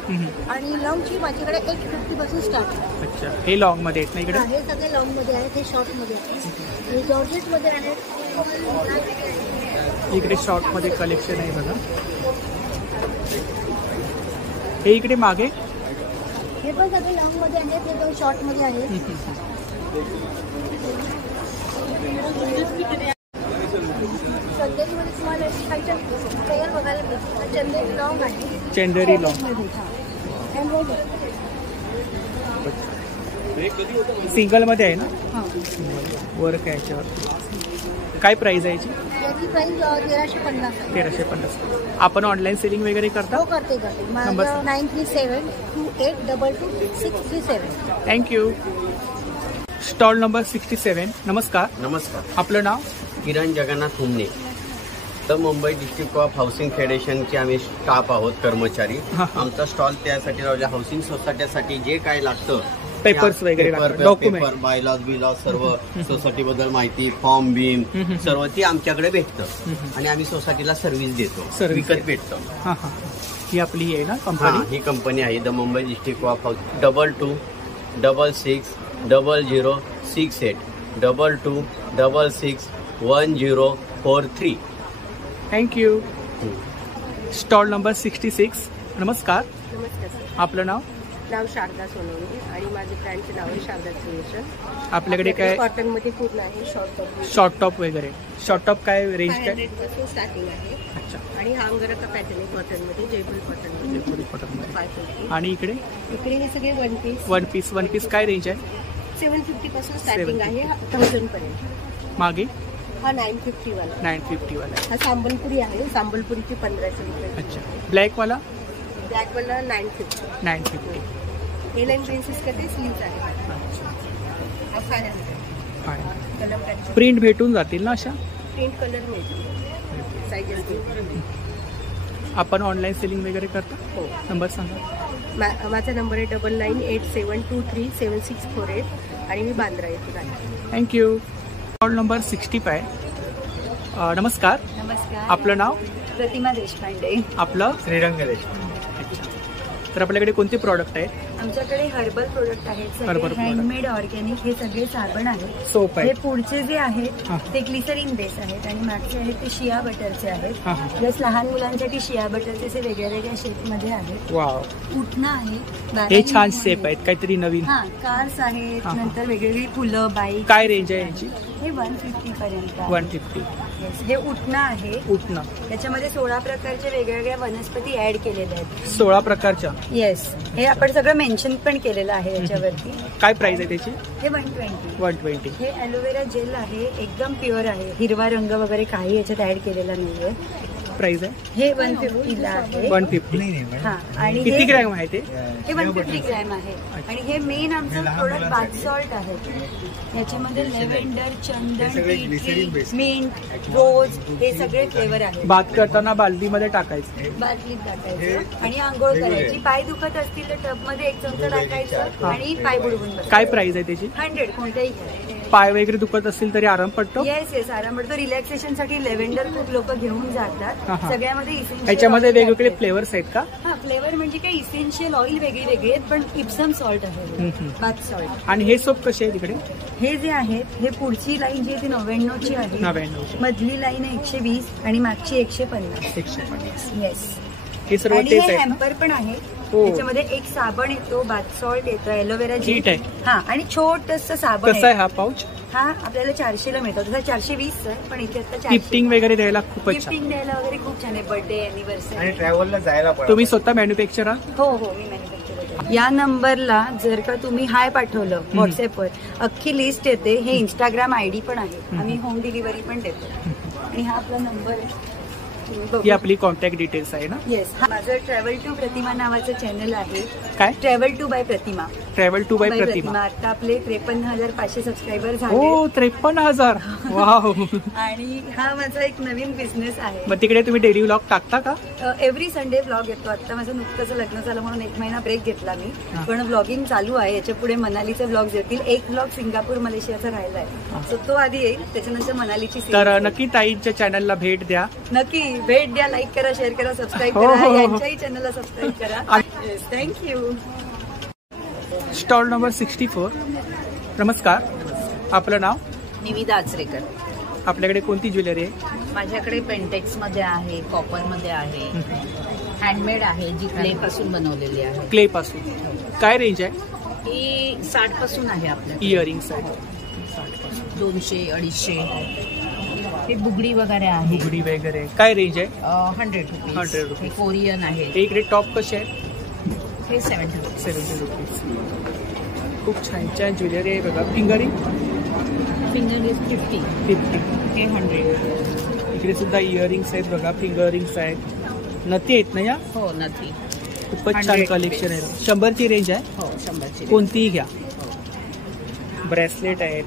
आणि लॉंगची माझ्याकडे 850 पासून स्टार्ट आहे. अच्छा, हे लॉंग मध्ये आहेत ना इकडे? हे सगळे लॉंग मध्ये आहेत, हे शॉर्ट मध्ये आहेत, हे जॉर्जेट मध्ये आहेत. इकडे शॉर्ट मध्ये कलेक्शन आहे बघा. हे इकडे मागे हे पण सगळे लॉंग मध्ये आहेत, हे पण शॉर्ट मध्ये आहेत. चंदेरीमध्ये तुम्हाला तयार बघायला मिळते. चंदेरी लॉंग आहे. चंदेरी लॉंग सिंगल मध्ये आहे ना? वर्क आहे याच्यावर. काय प्राइस आहे याची? याची प्राइस 1350. 1350. आपण ऑनलाईन सेलिंग वगैरे करता? हो, करते. माझं 9372822637. थँक्यू. Stall number 67. नमस्कार. नमस्कार. आपलं नाव? किरण जगन्नाथ हुमणे. तर मुंबई डिस्ट्रिक्ट ऑफ हाऊसिंग फेडरेशनचे आम्ही स्टाफ आहोत, कर्मचारी. आमचा स्टॉल त्यासाठी लावला, हाऊसिंग सोसायटीसाठी जे काय लागतं, पेपर्स वगैरे, पेपर, बायलॉज बिलॉज, सर्व सोसायटी बद्दल माहिती, फॉर्म बीम, सर्व ती आमच्याकडे भेटतं आणि आम्ही सोसायटीला सर्व्हिस देतो, विकत भेटतं. ही आपली आहे ना कंपनी? ही कंपनी आहे the Mumbai district of house. 22666068 22661043. Thank you. Stall number 66. नमस्कार. नमस्कार. आपलं नाव? नाव शारदा सोनवणे आणि माझे ब्रँडचे नाव आहे शारदा क्रिएशन. आपल्याकडे काय कॉटन मध्ये पूर्ण आहे, शॉर्ट टॉप वगैरे. शॉर्ट टॉप काय रेंज काय? 500 पासून स्टार्टिंग आहे. अच्छा. आणि हा अंगरा का पॅटर्न आहे कॉटन मध्ये, जयपुरी कॉटन मध्ये. जयपुरी कॉटन मध्ये. 550. आणि इकडे हे सगळे वन पीस काय रेंज आहे? 750 पासून स्टार्टिंग आहे, 1000 पर्यंत. मागे हा 950 वाला. 950 वाला. हा सांबलपुरी आहे, सांबलपुरीची 1500 रुपये. अच्छा. ब्लॅक वाला? ब्लॅक वाला 950. 950. हे लाईन प्रिन्सेस करते, स्लीव्ज आहे. हा 500. प्रिंट भेटून जातील ना अशा? प्रिंट कलर मिळतील, साईजेस. आपण ऑनलाईन सेलिंग वगैरे करता? हो. नंबर सांगा. माझा नंबर आहे 9987237648 आणि मी बांद्रा येथे राहते. थँक्यू. Stall number 65. नमस्कार. नमस्कार. आपलं नाव? प्रतिमा देशपांडे. आपलं? श्रीरंग देशपांडे. तर आपल्याकडे कोणते प्रॉडक्ट आहेत? आमच्याकडे हर्बल प्रोडक्ट आहेत, हर्बल हँडमेड ऑर्गॅनिक. हे सगळे साबण आहेत, सोप आहे. हे पुढचे जे आहेत ते ग्लिसरीन बेस आहेत आणि मागचे आहेत ते शिया बटरचे आहेत. प्लस लहान मुलांसाठी शिया बटरचे असे वेगळ्या वेगळ्या शेप मध्ये आहेत. वाव. उठणं आहे, हे छान शेप आहेत, काहीतरी नवीन. कार्स आहेत, नंतर वेगवेगळी फुलं, बाईक. काय रेंज आहे यांची? हे 150 पर्यंत. 150. हे उठणं आहे. उठणं त्याच्यामध्ये 16 प्रकारच्या वेगवेगळ्या वनस्पती ऍड केलेल्या आहेत. 16 प्रकारच्या? येस. हे आपण सगळं मेन्शन पण केलेलं आहे याच्यावरती. काय प्राइस आहे त्याची? हे 120. 120. हे ॲलोवेरा जेल आहे, एकदम प्युअर आहे, हिरवा रंग वगैरे काही याच्यात ऍड केलेला नाहीये. प्राइस आहे? हे 150 ला आहे. 150. हा. आणि किती ग्रॅम आहे ते? हे 150 ग्रॅम आहे. आणि हे मेन आमचं प्रोडक्ट बाथ सॉल्ट आहे. याच्यामध्ये लेव्हेंडर, चंदन, मिंट, रोज हे सगळे फ्लेवर आहेत. बाथ करताना बालदीमध्ये टाकायचं? बादलीत टाकायचं आणि आंघोळ करायची. पाय दुखत असतील तर टब मध्ये 1 चमचा टाकायचं आणि पाय बुडवून. काय प्राइस आहे त्याची? 100 कोणत्याही. पाय वगैरे दुखत असतील तरी आराम पडतो. येस आराम पडतो. रिलॅक्सेशन साठी लेव्हेंडर खूप लोक घेऊन जातात. सगळ्यामध्ये याच्यामध्ये वेगवेगळे फ्लेवर्स आहेत का? हा, फ्लेवर म्हणजे काय इसेन्शियल ऑइल वेगळे वेगळे आहेत, पण इप्सम सॉल्ट आहे, बाथ सॉल्ट. आणि हे सोप कसे आहे तिकडे? हे जे आहेत, हे पुढची लाईन जी आहे ती 99ची आहे, 99. मधली लाईन आहे 120 आणि मागची 150. 150. येस. हे सर्व आणि तेच हे आहे. हॅम्पर पण आहे. त्याच्यामध्ये एक साबण येतो, बाथ सॉल्ट येतं, एलोवेरा जेल आहे. हा, आणि छोटस साबण. कसा आहे हा पाऊच? हा आपल्याला 400 ला मिळतो. तसा 420 आहे, पण इथे आता 400. गिफ्टिंग वगैरे द्यायला खूपच छान. गिफ्टिंग द्यायला वगैरे खूप छान आहे. बर्थडे अॅनिव्हर्सरी आणि ट्रॅव्हलला जायला. तुम्ही स्वतः मॅन्युफॅक्चर आहात? हो मी मॅन्युफॅक्चर. या नंबरला जर का तुम्ही हाय पाठवलं व्हॉट्सअपवर, अख्खी लिस्ट येते. हे इंस्टाग्राम आयडी पण आहे, आम्ही होम डिलिव्हरी पण देतो. आणि हा आपला नंबर आहे, ही आपली कॉन्टॅक्ट डिटेल्स आहे ना? येस. माझं ट्रॅव्हल टू प्रतिमा नावाचं चॅनल आहे. काय? Travel to by Pratima. Travel to by Pratima. आता आपले 53,500 सबस्क्रायबर झाले. हो, 53,000. वाव. आणि हा माझा एक नवीन बिझनेस आहे. मग तिकडे तुम्ही डेली व्लॉग टाकता का? एव्हरी संडे व्लॉग येतो. आता माझं नुकतंच लग्न झालं म्हणून 1 महिना ब्रेक घेतला मी, पण व्लॉगिंग चालू आहे. याच्या पुढे मनालीचे व्लॉग्स येतील. एक व्लॉग सिंगापूर मलेशियाचा राहिला आहे, सो तो आधी येईल, त्याच्यानंतर मनालीची. तर नक्की ताईंच्या चॅनलला भेट द्या. नक्की भेट द्या, लाईक करा, शेअर करा, सबस्क्राईब करा. यांच्याही चॅनलला सबस्क्राईब करा. थँक्यू. Stall number 64. नमस्कार, आपलं नाव? निविदा आचरेकर. आपल्याकडे कोणती ज्वेलरी आहे? माझ्याकडे पेंटेक्स मध्ये आहे, कॉपर मध्ये आहे, हँडमेड आहे, जी क्ले पासून बनवलेली आहे. क्ले पासून. काय रेंज आहे? ही 60 पासून आहे आपल्या. इयरिंग्स आहे 200, 250. हे बुगडी वगैरे आहे. बुगडी वगैरे काय रेंज आहे? 100 रुपीज. 100 रुपीज. हे कोरियन आहे. इकडे टॉप कसे आहे? हे 70 रुपीज. खूप छान छान ज्वेलरी आहे बघा. फिंगरिंग 50. हे 100. इकडे सुद्धा इयरिंग्स आहेत बघा, फिंगरिंग्स आहेत, नथी आहेत ना या? हो, नथी. खूपच छान कलेक्शन आहे. 100ची रेंज आहे? हो, 100ची. कोणतीही घ्या. ब्रेसलेट आहेत,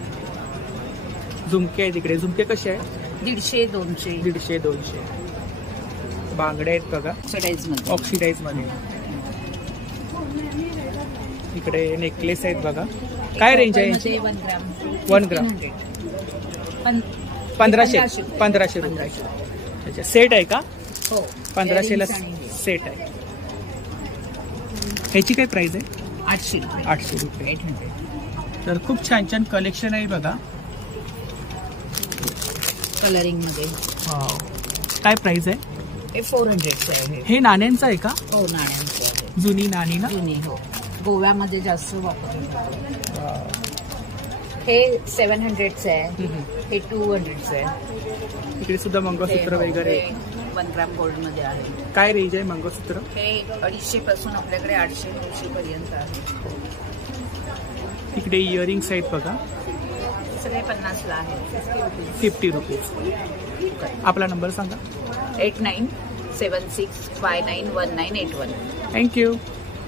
झुमके आहेत. इकडे झुमके कसे आहेत? 150, 200. 150, 200. बांगडे आहेत बघा, ऑक्सिडाइज मध्ये. इकडे नेकलेस आहेत बघा. काय रेंज आहे? 1 ग्राम 1500 रुपये. अच्छा, सेट आहे का? हो, 1500ला सेट आहे. ह्याची काय प्राइस आहे? 800 रुपये. 800. तर खूप छान छान कलेक्शन आहे बघा. कलरिंग मध्ये. काय प्राइस आहे? हे 400 आहे. हे नाण्यांचं आहे का? हो, नाण्यांचं आहे. जुनी नाणी ना? जुनी. हो, गोव्यामध्ये जास्त वापरतात. हे 700चं आहे. हे 200चं आहे. इकडे सुद्धा मंगळसूत्र वगैरे 1 ग्राम गोल्ड मध्ये आहे. काय रेंज आहे मंगळसूत्र? हे 250 पासून आपल्याकडे 800, 900 पर्यंत आहे. इकडे इयरिंग्स आहेत बघा, सगळे 50 ला आहे. 50 रुपीज. आपला नंबर सांगा. 8976591981. थँक्यू.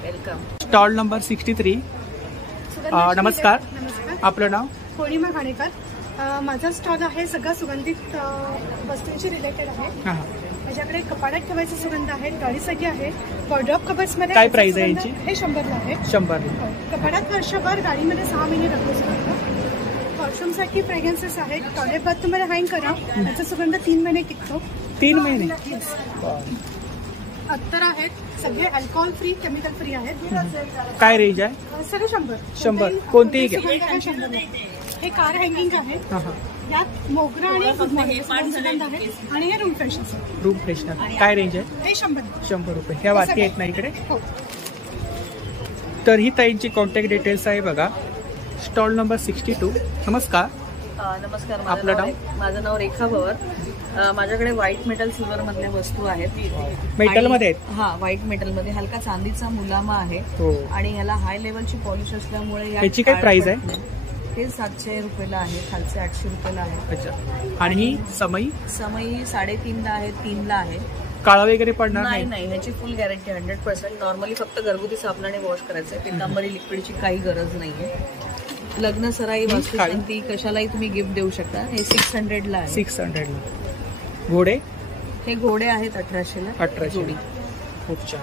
वेलकम. Stall number 63. नमस्कार, आपलं नाव? पौर्णिमा खाणेकर. माझा स्टॉल आहे सगळा सुगंधित वस्तूंशी रिलेटेड आहे. माझ्याकडे कपाडात ठेवायचे सुगंध आहेत, गाडीसाठी आहे, वॉर्डरोब कबर्स मध्ये. काय प्राइस आहे यांची? हे 100 ला आहे. 100. कपाडात वर्षभर, गाडीमध्ये 6 महिने राहतो सुगंध. वॉशरूमसाठी फ्रेग्रन्सेस आहेत. टॉयलेट बाथरूम मध्ये हँग करा, त्याचा सुगंध 3 महिने टिकतो. 3 महिने. अत्तर आहेत, सगळे अल्कोहोल फ्री, केमिकल फ्री आहेत. काय रेंज आहे? सगळे 100. कोणतीही घ्या. 100. हे कार हँगिंग आहे. यात मोगरा आणि सुगंध आहेत, आणि हे रूम फ्रेशनर. रूम फ्रेशनर काय रेंज आहे? हे 100 रुपये. ह्या वाती आहेत ना इकडे? तर ही ताईंची कॉन्टॅक्ट डिटेल्स आहे बघा. Stall number 62. नमस्कार. नमस्कार. आपलं नाव? माझं नाव रेखा भवर. माझ्याकडे व्हाईट मेटल सिल्वर मधल्या वस्तू आहेत. मेटल मध्ये आहेत? हा, व्हाईट मेटल मध्ये हलका चांदीचा मुलामा आहे. आणि ह्याला हाय लेवलची पॉलिश असल्यामुळे याची काय प्राइस आहे? हे 700 रुपयाला आहे, खालचे 800 रुपयाला आहे. अच्छा. आणि ही समई? समई 3.5 ला आहे, 3 ला आहे. काळा वगैरे पडणार नाही? नाही, ह्याची फुल गॅरंटी 100%. नॉर्मली फक्त घरगुती साबणाने वॉश करायचं आहे. पितांबरी लिक्विडची काही गरज नाहीये. लग्न सराई, वास्तुशांती, कशालाही तुम्ही गिफ्ट देऊ शकता. हे 600 ला आहे. 600 ला. घोडे? हे घोडे आहेत 1800 ला. 1800. खूप छान.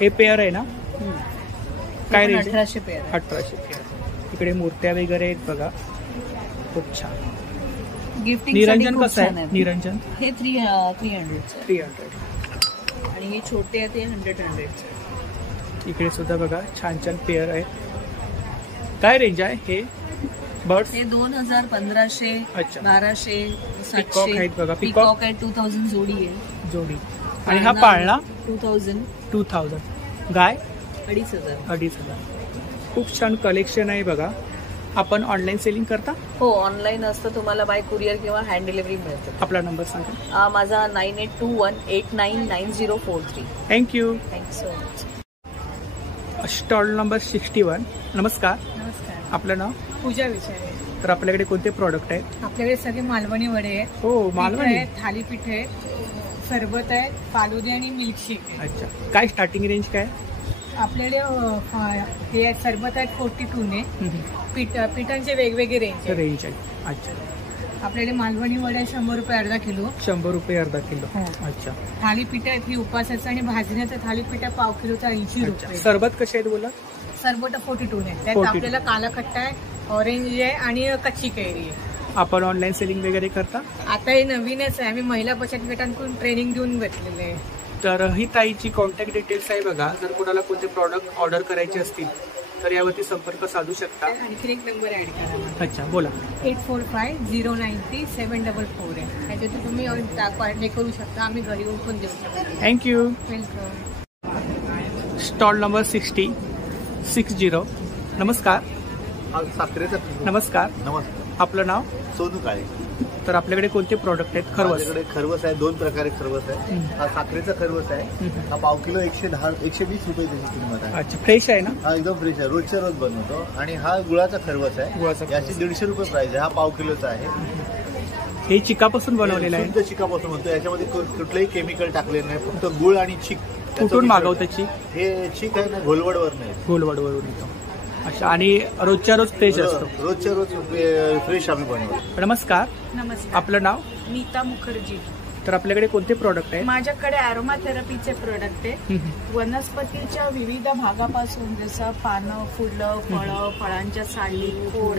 हे पेअर आहे ना? काय रेंज? 1800 पेअर. 1800 पेअर. इकडे मूर्त्या वगैरे आहेत बघा. खूप छान. गिफ्टिंग निरंजन कसं आहे? निरंजन हे 300 300 आणि हे छोटे आहे ते 100. इकडे सुद्धा बघा छान छान पेअर आहे. काय रेंज आहे हे बर्ड्स? हे 2000, 1500, 1200, पिकॉक 700 आहेत बघा. पिकॉक आहे 2000 जोडी आहे. जोडी. आणि हा पाळणा 2000. गाय 2500. खूप छान कलेक्शन आहे बघा. आपण ऑनलाईन सेलिंग करता? हो, ऑनलाईन असतं. तुम्हाला बाय कुरिअर किंवा हँड डिलिव्हरी मिळते. आपला नंबर सांगा. माझा 9821899043. Thank you so much. Stall number 61. नमस्कार. आपलं नाव? पूजा विचारे. तर आपल्याकडे कोणते प्रॉडक्ट आहेत? आपल्याकडे सगळे मालवणी वडे आहेत. हो, मालवणी आहेत, थालीपीठ आहे, सरबत आहे, फालुदे आणि मिल्कशेक आहे. अच्छा, काय स्टार्टिंग रेंज काय? आपल्याकडे हे आहेत, सरबत आहेत 42 ने. पिठांचे वेगवेगळे रेंज आहे. अच्छा. आपल्याकडे मालवणी वडे 100 रुपये अर्धा किलो. 100 रुपये अर्धा किलो. अच्छा. थालीपीठ आहेत, ही उपासाचं आणि भाजण्याचं थालीपीठ आहे, पाव किलोचा 80 रुपये. सरबत कसे आहेत बोला? सरबत 42 ने. त्यात आपल्याला काला खट्टा आहे, ऑरेंज आहे आणि कच्ची कैरी आहे. आपण ऑनलाईन सेलिंग वगैरे करता? आता हे नवीनच आहे. आम्ही महिला बचत गटांकडून ट्रेनिंग देऊन घेतलेले आहे. तर ही ताईची कॉन्टॅक्ट डिटेल्स आहे बघा. जर कोणाला कोणते प्रॉडक्ट ऑर्डर करायचे असतील तर यावरती संपर्क साधू शकता. आणखी एक नंबर ऍड करा. अच्छा, बोला. 8450937444 आहे. त्याच्यातून तुम्ही हे करू शकता. आम्ही घरी येऊन पण देऊ शकतो. थँक्यू. वेलकम. Stall number 60. नमस्कार. नमस्कार. आपलं नाव? सोनू काळे. तर आपल्याकडे कोणते प्रॉडक्ट आहेत? खरवस. आपल्याकडे खरवस आहे, 2 प्रकारे खरवस आहे. हा साखरेचा खरवस आहे. हा पाव किलो 120 रुपये त्याची किंमत आहे. अच्छा, फ्रेश आहे ना? हा एकदम फ्रेश आहे, रोजच्या रोज बनवतो. आणि हा गुळाचा खरवस आहे. याची 150 रुपये प्राइस आहे. हा पाव किलोचा आहे. हे चिकापासून बनवलेलं आहे? शुद्ध चिकापासून बनतो. याच्यामध्ये कुठलंही केमिकल टाकलेलं नाही, फक्त गुळ आणि चीक. कुठून मागवतं चीक? हे चीक आहे ना, घोलवडवर नाही, घोलवडवरून येतो. अच्छा, आणि रोजच्या रोज फ्रेश असतो? रोजच्या रोज फ्रेश आम्ही बनवतो. नमस्कार. आपलं नाव? नीता मुखर्जी. तर आपल्याकडे कोणते प्रॉडक्ट आहे? माझ्याकडे अरोमा थेरपीचे प्रोडक्ट आहे. वनस्पतीच्या विविध भागापासून, जसं पानं, फुलं, फळं, फळांच्या साली, खोड,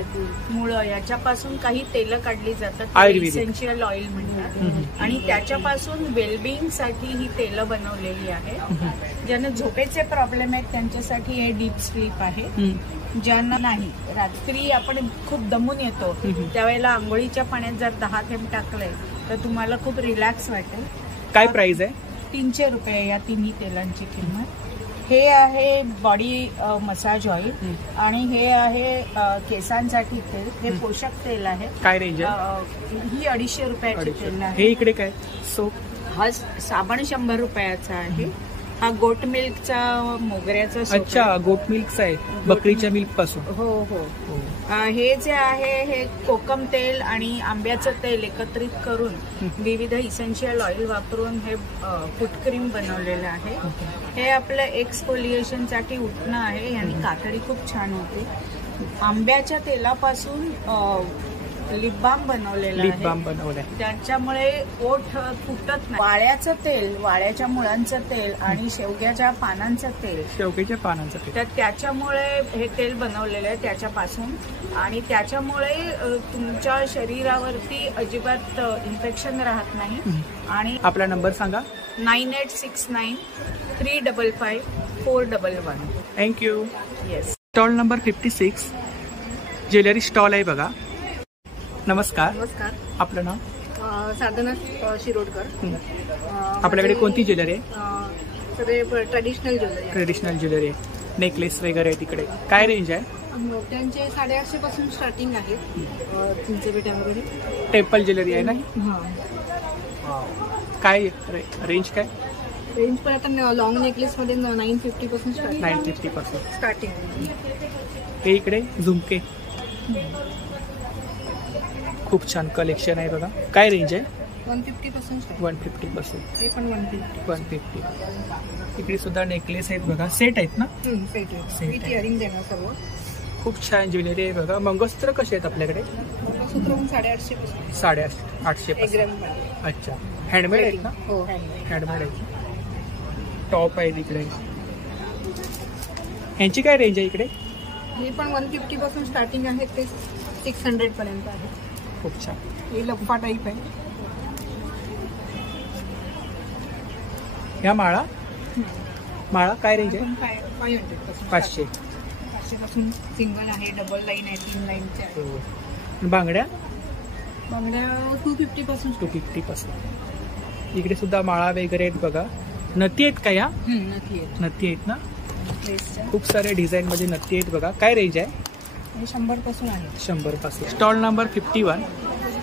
मुळं, याच्यापासून काही तेलं काढली जातात. इसेन्शियल ऑइल म्हणतात. आणि त्याच्यापासून वेलबिंग साठी ही तेलं बनवलेली आहे. ज्यांना झोपेचे प्रॉब्लेम आहेत त्यांच्यासाठी हे डीप स्लीप आहे. ज्यांना नाही, रात्री आपण खूप दमून येतो, त्यावेळेला आंघोळीच्या पाण्यात जर 10 थेंब टाकले तर तुम्हाला खूप रिलॅक्स वाटेल. काय प्राइस आहे? 300 रुपये या तिन्ही तेलांची किंमत. हे आहे बॉडी मसाज ऑइल आणि हे आहे केसांसाठी तेल. हे पोषक तेल आहे. काय रेंज आहे? ही 250 रुपयाची तेल आहे. हे इकडे काय? हा साबण 100 रुपयाचा आहे. हा गोट मिल्कचा मोगऱ्याचा. अच्छा, गोट मिल्कचा आहे, बकरीच्या मिल्क पासून. हो हो. हे जे आहे हे कोकम तेल आणि आंब्याचं तेल एकत्रित करून विविध इसेन्शियल ऑइल वापरून हे फूट क्रीम बनवलेलं आहे. हे आपलं एक्सफोलिएशन साठी उठणं आहे. आणि कातडी खूप छान होते. आंब्याच्या तेलापासून लिप बाम बनवलेला आहे. त्याच्यामुळे ओठ फुटत नाही. वाळ्याचं तेल, वाळ्याच्या मुळांचं तेल आणि शेवग्याच्या पानांचं तेल. तर त्याच्यामुळे हे तेल बनवलेलं आहे त्याच्यापासून. आणि त्याच्यामुळे तुमच्या शरीरावरती अजिबात इन्फेक्शन राहत नाही. आणि आपला नंबर सांगा. 9869355411. Thank you. Yes. Stall number 56 jewellery stall आहे बघा. नमस्कार. आपलं नाव? साधना शिरोडकर. आपल्याकडे कोणती ज्वेलरी आहे? सगळे ट्रेडिशनल ज्वेलरी आहे. नेकलेस वगैरे आहे तिकडे. काय रेंज आहे? मोठ्यांचे 850 पासून स्टार्टिंग आहे. चिंचपेठा वगैरे. टेम्पल ज्वेलरी आहे ना? काय रेंज काय? रेंज पण आता लॉंग नेकलेस मध्ये 950 पासून 950 पासून स्टार्टिंग. हे इकडे झुमके. खूप छान कलेक्शन आहे बघा. काय रेंज आहे? 150 पासून. 150 पासून. हे पण 150. इकडे सुद्धा नेकलेस आहेत बघा. सेट आहेत ना? सेट आहे. विथ इयरिंग देणार सर्व. खूप छान ज्वेलरी आहे बघा. मंगळसूत्र कसे आहेत आपल्याकडे? मंगळसूत्र 850 पासून. 850 पासून. अच्छा, हँडमेड आहेत ना? हो, हँडमेड आहे. टॉप आहे इकडे. ह्यांची काय रेंज आहे इकडे? हे पण 150 पासून स्टार्टिंग आहे ते 600 पर्यंत आहे. खूप छान. हे लंफा टाईप आहे. ह्या माळा काय रेंज आहे? 500 पासून सिंगल आहे, डबल लाईन आहे, 3 लाईनचे आहे. बांगड्या 250 पासून. 250 पासून. इकडे सुद्धा माळा वगैरे आहेत बघा. नथी आहेत का या? नथी आहेत ना. खूप सारे डिझाईन मध्ये नथी आहेत बघा. काय रेंज आहे? 100 पासून आहे. 100 पासून. Stall number 51.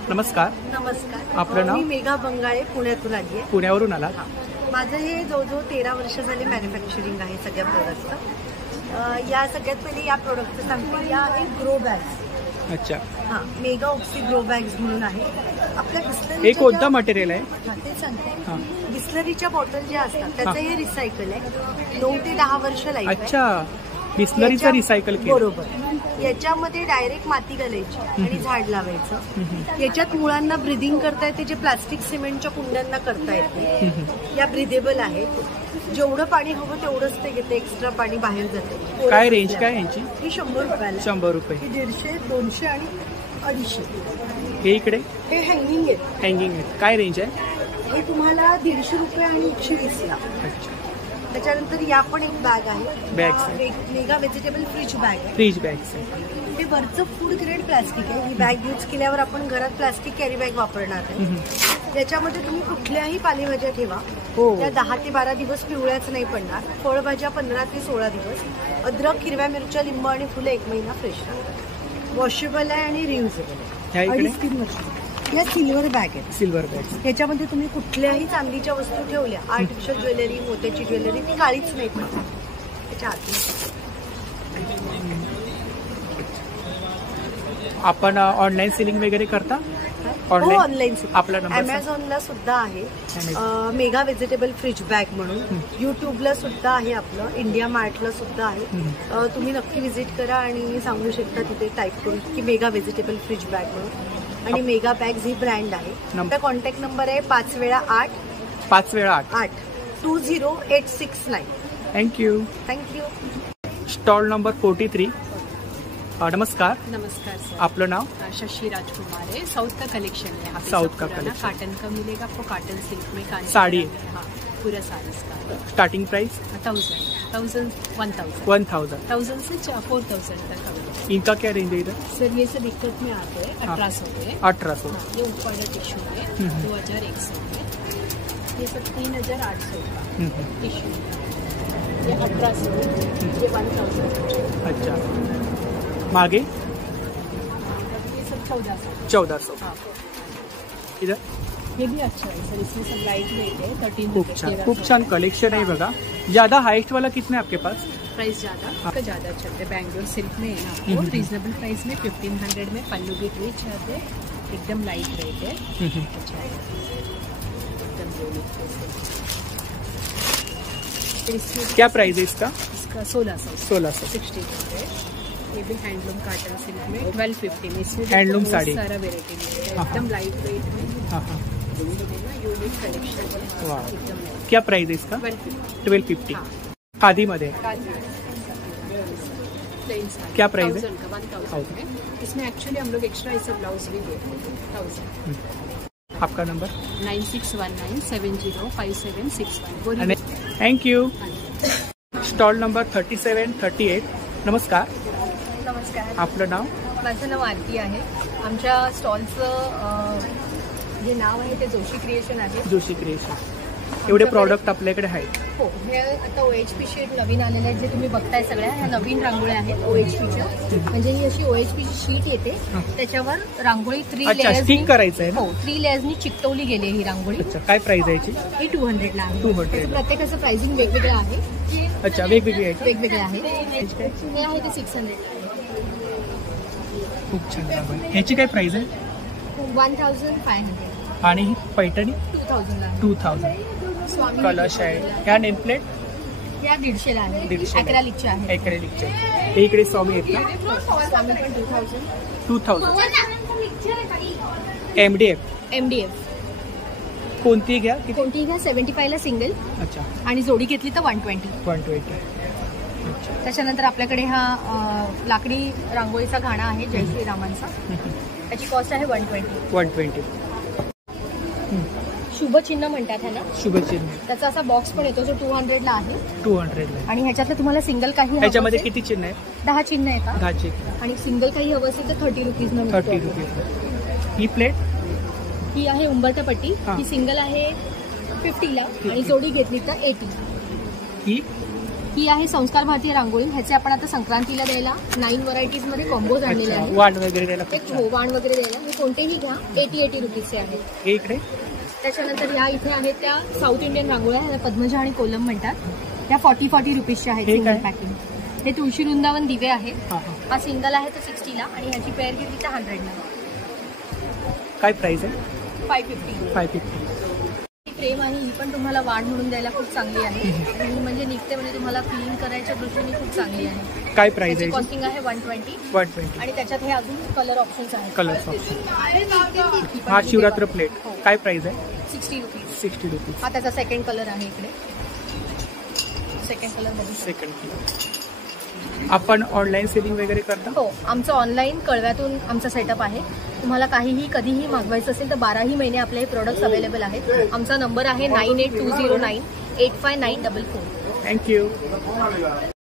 नमस्कार. नमस्कार. आपलं नाव? मी मेघा बंगाळे, पुण्यातून आली आहे. पुण्यावरून आला? माझं हे जवळजवळ 13 वर्ष झाले मॅन्युफॅक्चरिंग आहे सगळ्या प्रोडक्टचं. या सगळ्यात पहिले या प्रोडक्टचं सांगते. या आहे ग्रो बॅग्स. अच्छा. हां, मेगा ऑक्सी ग्रो बॅग्स म्हणून आहे. आपल्या बिस्लरी हे कोणतं मटेरियल आहे? ते सांगते. बिस्लरीच्या बॉटल ज्या असतात त्याचं हे रिसायकल आहे. 9 ते 10 वर्ष लाईफ आहे. अच्छा, बिस्लरीचं रिसायकल केलं. बरोबर. याच्यामध्ये डायरेक्ट माती घालायची आणि झाड लावायचं. याच्यात मुळांना ब्रिदिंग करता येते, जे प्लास्टिक सिमेंटच्या कुंड्यांना करता येते. या ब्रिदेबल आहेत. जेवढं पाणी हवं तेवढंच ते घेते, एक्स्ट्रा पाणी बाहेर जाते. काय रेंज काय यांची? ही 100 रुपयाला. 100 रुपये. 150, 200 आणि 250. हे इकडे हे हँगिंग आहेत. हँगिंग आहेत. काय रेंज आहे? हे तुम्हाला 150 रुपये आणि 120 ला. त्याच्यानंतर या पण एक बॅग आहे. Bags mega vegetable fridge bag आहे. फ्रीज बॅग्स आहे. हे वरचं फूड ग्रेड प्लास्टिक आहे. ही बॅग यूज केल्यावर आपण घरात प्लास्टिक कॅरी बॅग वापरणार आहे. त्याच्यामध्ये तुम्ही कुठल्याही पालेभाज्या ठेवा. त्या 10 ते 12 दिवस पिवळ्याच नाही पडणार. फळभाज्या 15 ते 16 दिवस. अद्रक, हिरव्या मिरच्या, लिंबू आणि फुलं 1 महिना फ्रेश राहतात. वॉशेबल आहे आणि रियुजेबल आहे. 2.5-3 वर्ष. या सिल्वर बॅग आहेत. Silver bag. ह्याच्यामध्ये तुम्ही कुठल्याही चांदीच्या वस्तू ठेवल्या, आर्टिफिशियल ज्वेलरी, मोत्याची ज्वेलरी, ती काळीच नाही पडणार. त्याच्या आत आपण ऑनलाईन सेलिंग वगैरे करता? ऑनलाईन. आपला नंबर अमेझॉनला सुद्धा आहे. मेगा व्हेजिटेबल फ्रीज बॅग म्हणून. युट्यूबला सुद्धा आहे आपलं. इंडिया मार्टला सुद्धा आहे. तुम्ही नक्की व्हिजिट करा आणि सांगू शकता तिथे टाईप करून की मेगा व्हेजिटेबल फ्रीज बॅग म्हणून. आणि मेगा बॅग्स ही ब्रँड आहे. आपला कॉन्टॅक्ट नंबर आहे 5 वेळा 8 20,869. थँक्यू. Stall number 43. नमस्कार. नमस्कार सर. आपलं नाव? शशि राजकुमार है. साउथ का कलेक्शन है यहाँ पे. साउथ का कलेक्शन. कॉटन का मिलेगा आपको. कॉटन सिल्क में साड़ी. हाँ, पूरा साड़ी का. स्टार्टिंग प्राइस 1000 1000 से 4000 तक अवेलेबल. इनका क्या रेंज है इधर? सर ये सब इकट्ठ में आते हैं. 1800 है. 1800. ये ऊपर का टिश्यू है 2100 है. ये सब 3800 का टिश्यू. ये 1800. ये 1000. अच्छा. मागे ये सब 1400. इधर ये भी अच्छा है सर. इसमें सब लाइट वेट है. 13. खूप छान कलेक्शन है बघा. ज्यादा हाइट वाला कितने आपके पास? प्राइस ज्यादा चलते. बैंगलोर सिल्क में है ना आपको. रीजनेबल प्राइस में 1500 में. पल्लू भी रिच आते. एकदम लाइट वेट है. अच्छा एकदम. क्या प्राइस है इसका? 1600. 1600. ये भी हैंडलूम कॉटन सिल्क में 1250 में. इसमें हैंडलूम साड़ी सारा वेरायटी मिलेगा. एकदम लाइट वेट में. यूनिक कलेक्शन है. क्या प्राइस है इसका? 1250. खादी मध्ये क्या प्राइस है? 1000 में. इसमें एक्चुअली हम लोग एक्स्ट्रा ऐसा ब्लाउज भी देते हैं. 1000. आपका नंबर? 9619705761. थँक्यू. Stall number 37, 38. नमस्कार. नमस्कार. आपलं नाव? माझं नाव आरती आहे. आमच्या स्टॉलचं जे नाव आहे ते जोशी क्रिएशन आहे. जोशी क्रिएशन. एवढे प्रॉडक्ट आपल्याकडे आहेत? हो. हे आता OHP शीट नवीन आलेले आहेत जे तुम्ही बघताय. सगळ्या ह्या नवीन रांगोळ्या आहेत OHPच्या. म्हणजे ही अशी OHPची शीट येते. त्याच्यावर रांगोळी 3 लेयर्स स्टिक करायचं आहे. हो, 3 लेयर्सनी चिकटवली गेली आहे ही रांगोळी. काय प्राइस आहे याची? ही 200 ला आहे. 200. प्रत्येकाचं प्राइसिंग वेगवेगळं आहे. अच्छा, वेगवेगळे आहे. वेगवेगळे आहे. हे आहे ते 600. खूप छान. ह्याची काय प्राइस आहे? 1500. आणि ही पैठणी 2000. कलश आहे. ह्या नेम प्लेट या 150 ला आहे. 150. ॲक्रेलिकच्या आहे. ॲक्रेलिकच्या. हे इकडे स्वामी आहेत ना? स्वामी पण 2000. MDF कोणती घ्या? कोणती घ्या. 75 ला सिंगल. अच्छा. आणि जोडी घेतली तर 120. त्याच्यानंतर आपल्याकडे हा लाकडी रांगोळीचा घाणा आहे जय श्रीरामांचा. त्याची कॉस्ट आहे 120. 120. शुभचिन्ह म्हणतात ह्याला. शुभचिन्ह. त्याचा असा बॉक्स पण येतो जो 200ला आहे. 200ला. आणि ह्याच्यातलं तुम्हाला सिंगल काही ह्याच्यामध्ये किती चिन्ह आहे? 10 चिन्ह येतात. 10 चिन्ह. आणि सिंगल काही हवं असेल तर 30 रुपीज. 30 रुपीज. ही प्लेट ही आहे उंबरठा पट्टी. ही सिंगल आहे 50ला आणि जोडी घेतली तर 80. ही आहे संस्कार भारतीय रांगोळी. ह्याचे आपण आता संक्रांतीला द्यायला 9 व्हरायटीज मध्ये कॉम्बोज आणलेले आहेत. वाण वगैरे द्यायला. हो, वाण वगैरे द्यायला. हे कोणतेही घ्या 80 रुपीजचे आहेत. इकडे त्याच्यानंतर या इथे आहेत त्या साऊथ इंडियन रांगोळ्या, ह्या पद्मजा आणि कोलम म्हणतात. त्या 40 रुपीजच्या आहेत सिंगल पॅकिंग. हे तुळशी वृंदावन दिवे आहेत. हा सिंगल आहे तर 60ला आणि ह्याची पेअर घेतली तर 100ला. काय प्राइस आहे? 550. 550. फ्रेम आहे, ही पण तुम्हाला वाण म्हणून द्यायला खूप चांगली आहे. आणि म्हणजे निघते म्हणजे तुम्हाला क्लीन करायच्या दृष्टीने खूप चांगली आहे. काय प्राइस आहे? कॉस्टिंग आहे 120. आणि त्याच्यात हे अजून कलर ऑप्शन्स आहेत. Colours option. हा शिवरात्र प्लेट. काय प्राइस आहे? 60 रुपीज. 60 रुपीज. हा त्याचा सेकंड कलर आहे. इकडे सेकंड कलर बघू. Second colour. आपण ऑनलाईन सेलिंग वगैरे करता? हो, आमचं ऑनलाईन कळव्यातून आमचा सेटअप आहे. तुम्हाला काहीही कधीही मागवायचं असेल तर 12ही महिने आपले हे प्रोडक्ट्स अवेलेबल आहेत. आमचा नंबर आहे 9820985944. थँक्यू.